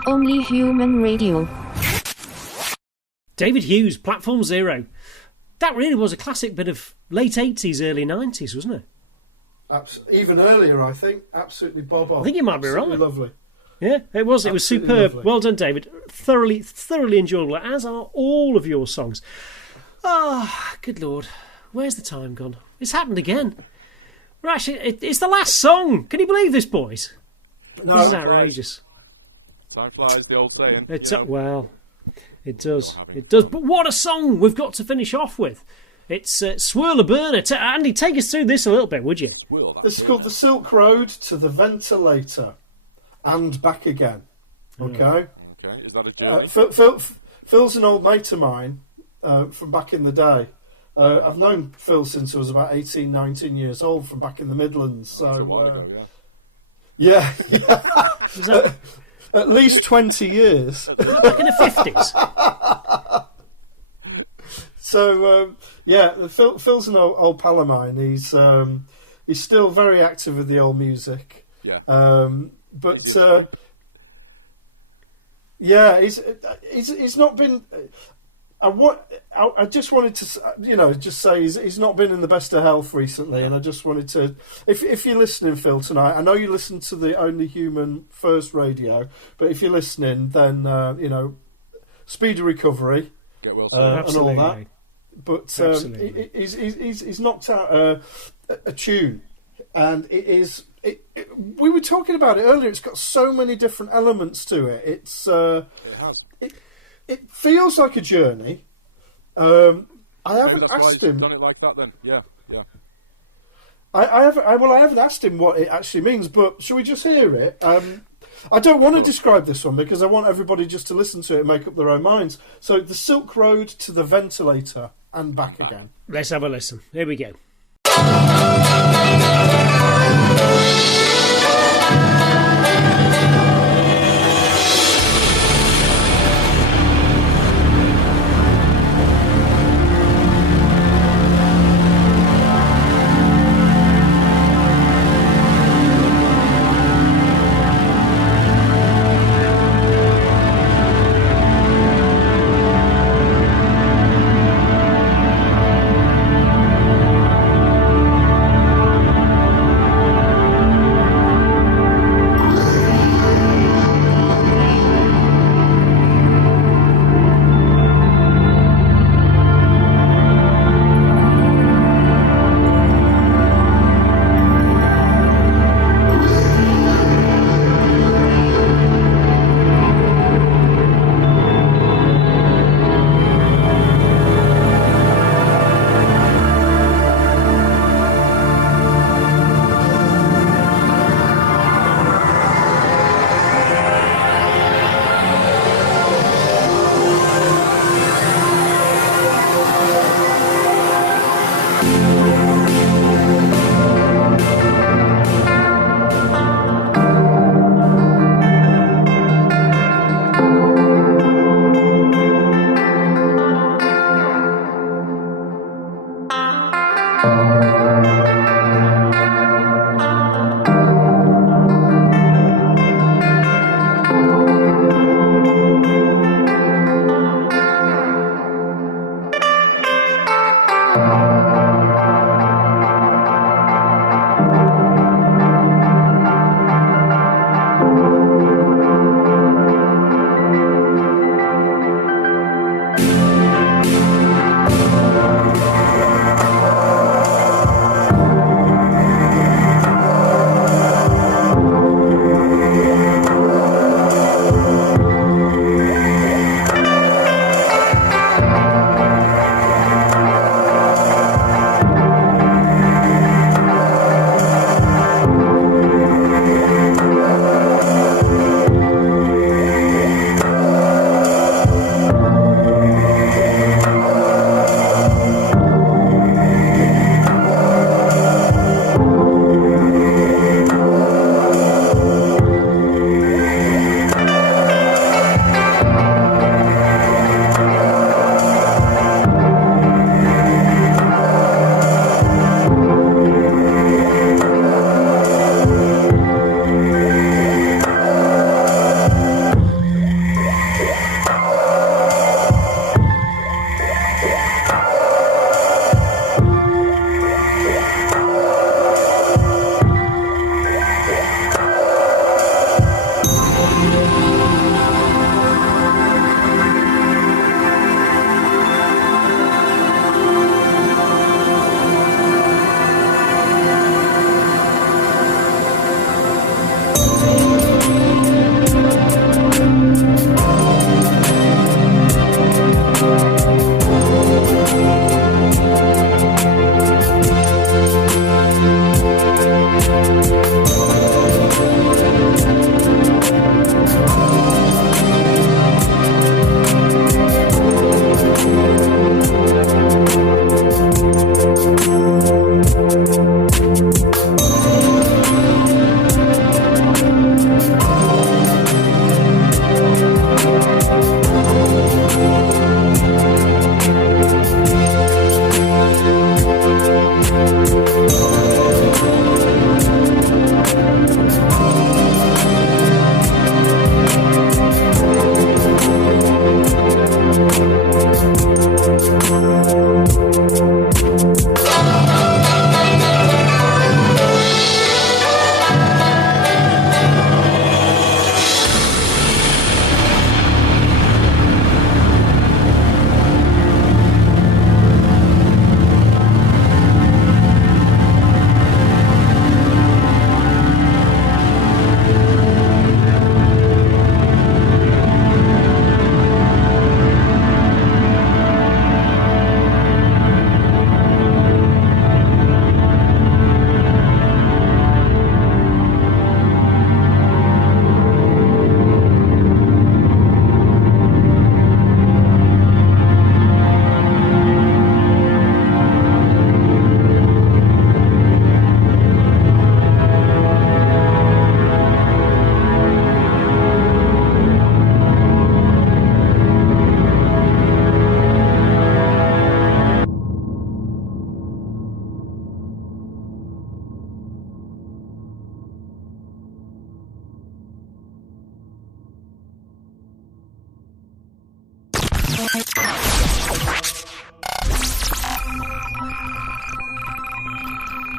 Only Human Radio. David Hughes, Platform Zero. That really was a classic bit of late 80s, early 90s, wasn't it? Even earlier, I think. Absolutely bob on. I think you might be right. Lovely. Yeah, it was. It was Absolutely superb. lovely. Well done, David. Thoroughly enjoyable, as are all of your songs. Ah, good Lord. Where's the time gone? It's happened again. We're actually, it's the last song. Can you believe this, boys? No, Time flies. Time flies, the old saying. Well, it When does. you're having It does. fun. But what a song we've got to finish off with. It's Swirl a Burner. Andy, take us through this a little bit, would you? Swirl that This is burner. called The Silk Road to the Ventilator and back again. Okay? Okay, is that a journey? Phil's an old mate of mine from back in the day. I've known Phil since I was about 18, 19 years old, from back in the Midlands. Oh, that's a while ago, yeah. Yeah. At least 20 years. At least. In the 50s. So, Phil's an old pal of mine. He's still very active with the old music. Yeah. But He's in the group. yeah, he's not been. I just wanted to, just say he's not been in the best of health recently, and I just wanted to. If you're listening, Phil, tonight, I know you listen to the Only Human First Radio, but if you're listening, then speedy recovery. Get well soon. And all that. Absolutely. But Absolutely. he's knocked out a tune, and it is. We were talking about it earlier. It's got so many different elements to it. It has. It feels like a journey. Maybe that's why he's done it like that then. Yeah. I haven't asked him what it actually means, but shall we just hear it? I don't want to describe this one because I want everybody just to listen to it and make up their own minds. So, The Silk Road to the Ventilator and back again. Let's have a listen. Here we go.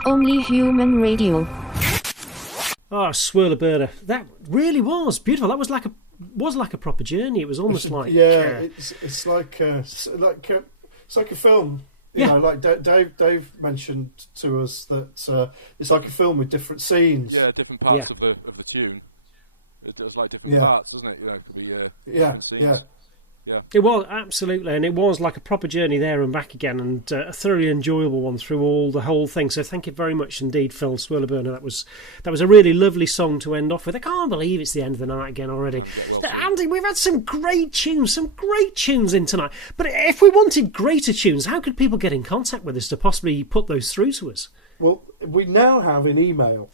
Only Human Radio. Oh, Swirler Burner. That really was beautiful. That was like a proper journey. It was almost like it's like a film. You know, like Dave mentioned to us that it's like a film with different scenes. Yeah, different parts of the tune. It does like different parts, doesn't it? You know, it could be different scenes. Yeah. It was, absolutely, and it was like a proper journey there and back again, and a thoroughly enjoyable one through the whole thing. So thank you very much indeed, Phil Swirlerburner. That was a really lovely song to end off with. I can't believe it's the end of the night again already. And get well soon. Andy, we've had some great tunes in tonight. But if we wanted greater tunes, how could people get in contact with us to possibly put those through to us? Well, we now have an email.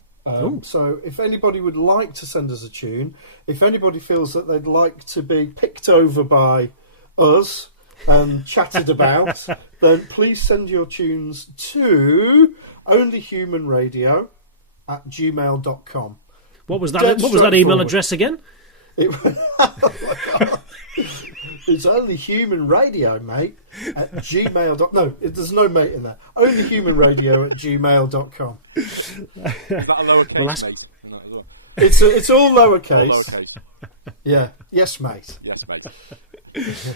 So if anybody would like to send us a tune, if anybody feels that they'd like to be picked over by us and chatted about, then please send your tunes to onlyhumanradio@gmail.com. What was that email address again? It's Only Human Radio, mate, at gmail. No, there's no mate in there. onlyhumanradio@gmail.com. Is that a lowercase mate in that as well? It's all lowercase. All lowercase. Yeah. Yes, mate. Yes, mate.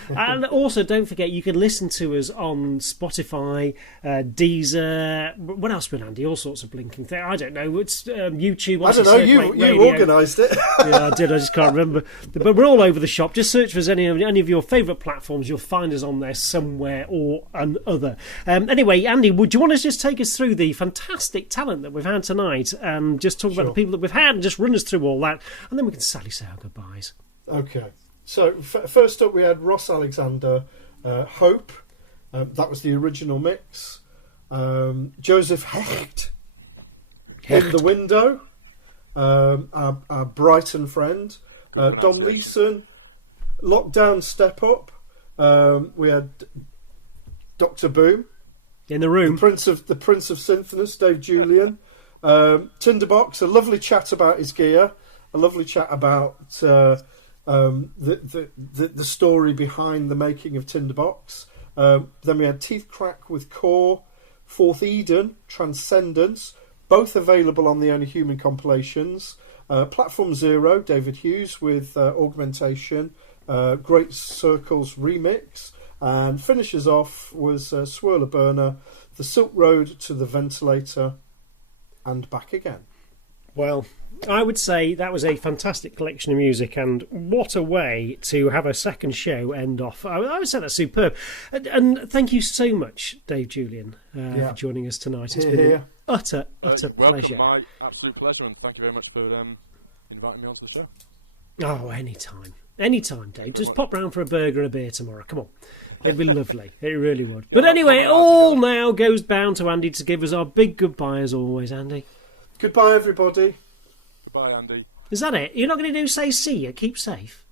And also, don't forget, you can listen to us on Spotify, Deezer. What else, Andy? All sorts of blinking things. I don't know. It's YouTube. I don't know. You organised it. Yeah, I did. I just can't remember. But we're all over the shop. Just search for us any of your favourite platforms. You'll find us on there somewhere or another. Anyway, Andy, would you want to just take us through the fantastic talent that we've had tonight, and just talk about the people that we've had, and just run us through all that, and then we can sadly say our goodbyes. Okay. So first up, we had Ross Alexander, Hope. That was the original mix. Joseph Hecht, In the Window. Our Brighton friend. Good Dom pronunciation. Neeson, Lockdown Step Up. We had Dr. Boom. In the room. The Prince of Synthness, Dave Julian. Tinderbox, a lovely chat about his gear. A lovely chat about... the story behind the making of Tinderbox. Then we had Teeth Crack with Core, Fourth Eden, Transcendence, both available on the Only Human compilations. Platform Zero, David Hughes with Augmentation, Great Circles remix, and finishes off was Swirler Burner, The Silk Road to the Ventilator, and back again. Well, I would say that was a fantastic collection of music, and what a way to have a second show end off. I would say that's superb. And thank you so much, Dave Julian, for joining us tonight. It's been an utter You're welcome. pleasure. My absolute pleasure, and thank you very much for inviting me onto the show. Oh, anytime. Anytime, Dave. very Just much. pop round for a burger and a beer tomorrow. Come on. It'd be lovely. It really would. Get on But that anyway, promenade all together. now goes bound to Andy to give us our big goodbye as always, Andy. Goodbye, everybody. Goodbye, Andy. Is that it? You're not going to say see you, keep safe?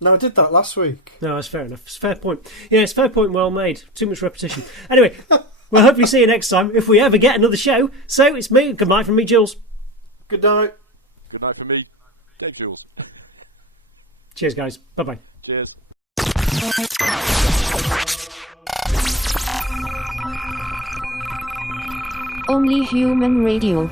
No, I did that last week. No, that's fair enough. It's a fair point. Yeah, it's a fair point, well made. Too much repetition. Anyway, we'll hopefully see you next time if we ever get another show. So it's me. Good night from me, Jules. Good night. Good night from me, Dave Jules. Cheers, guys. Bye-bye. Cheers. Only Human Radio.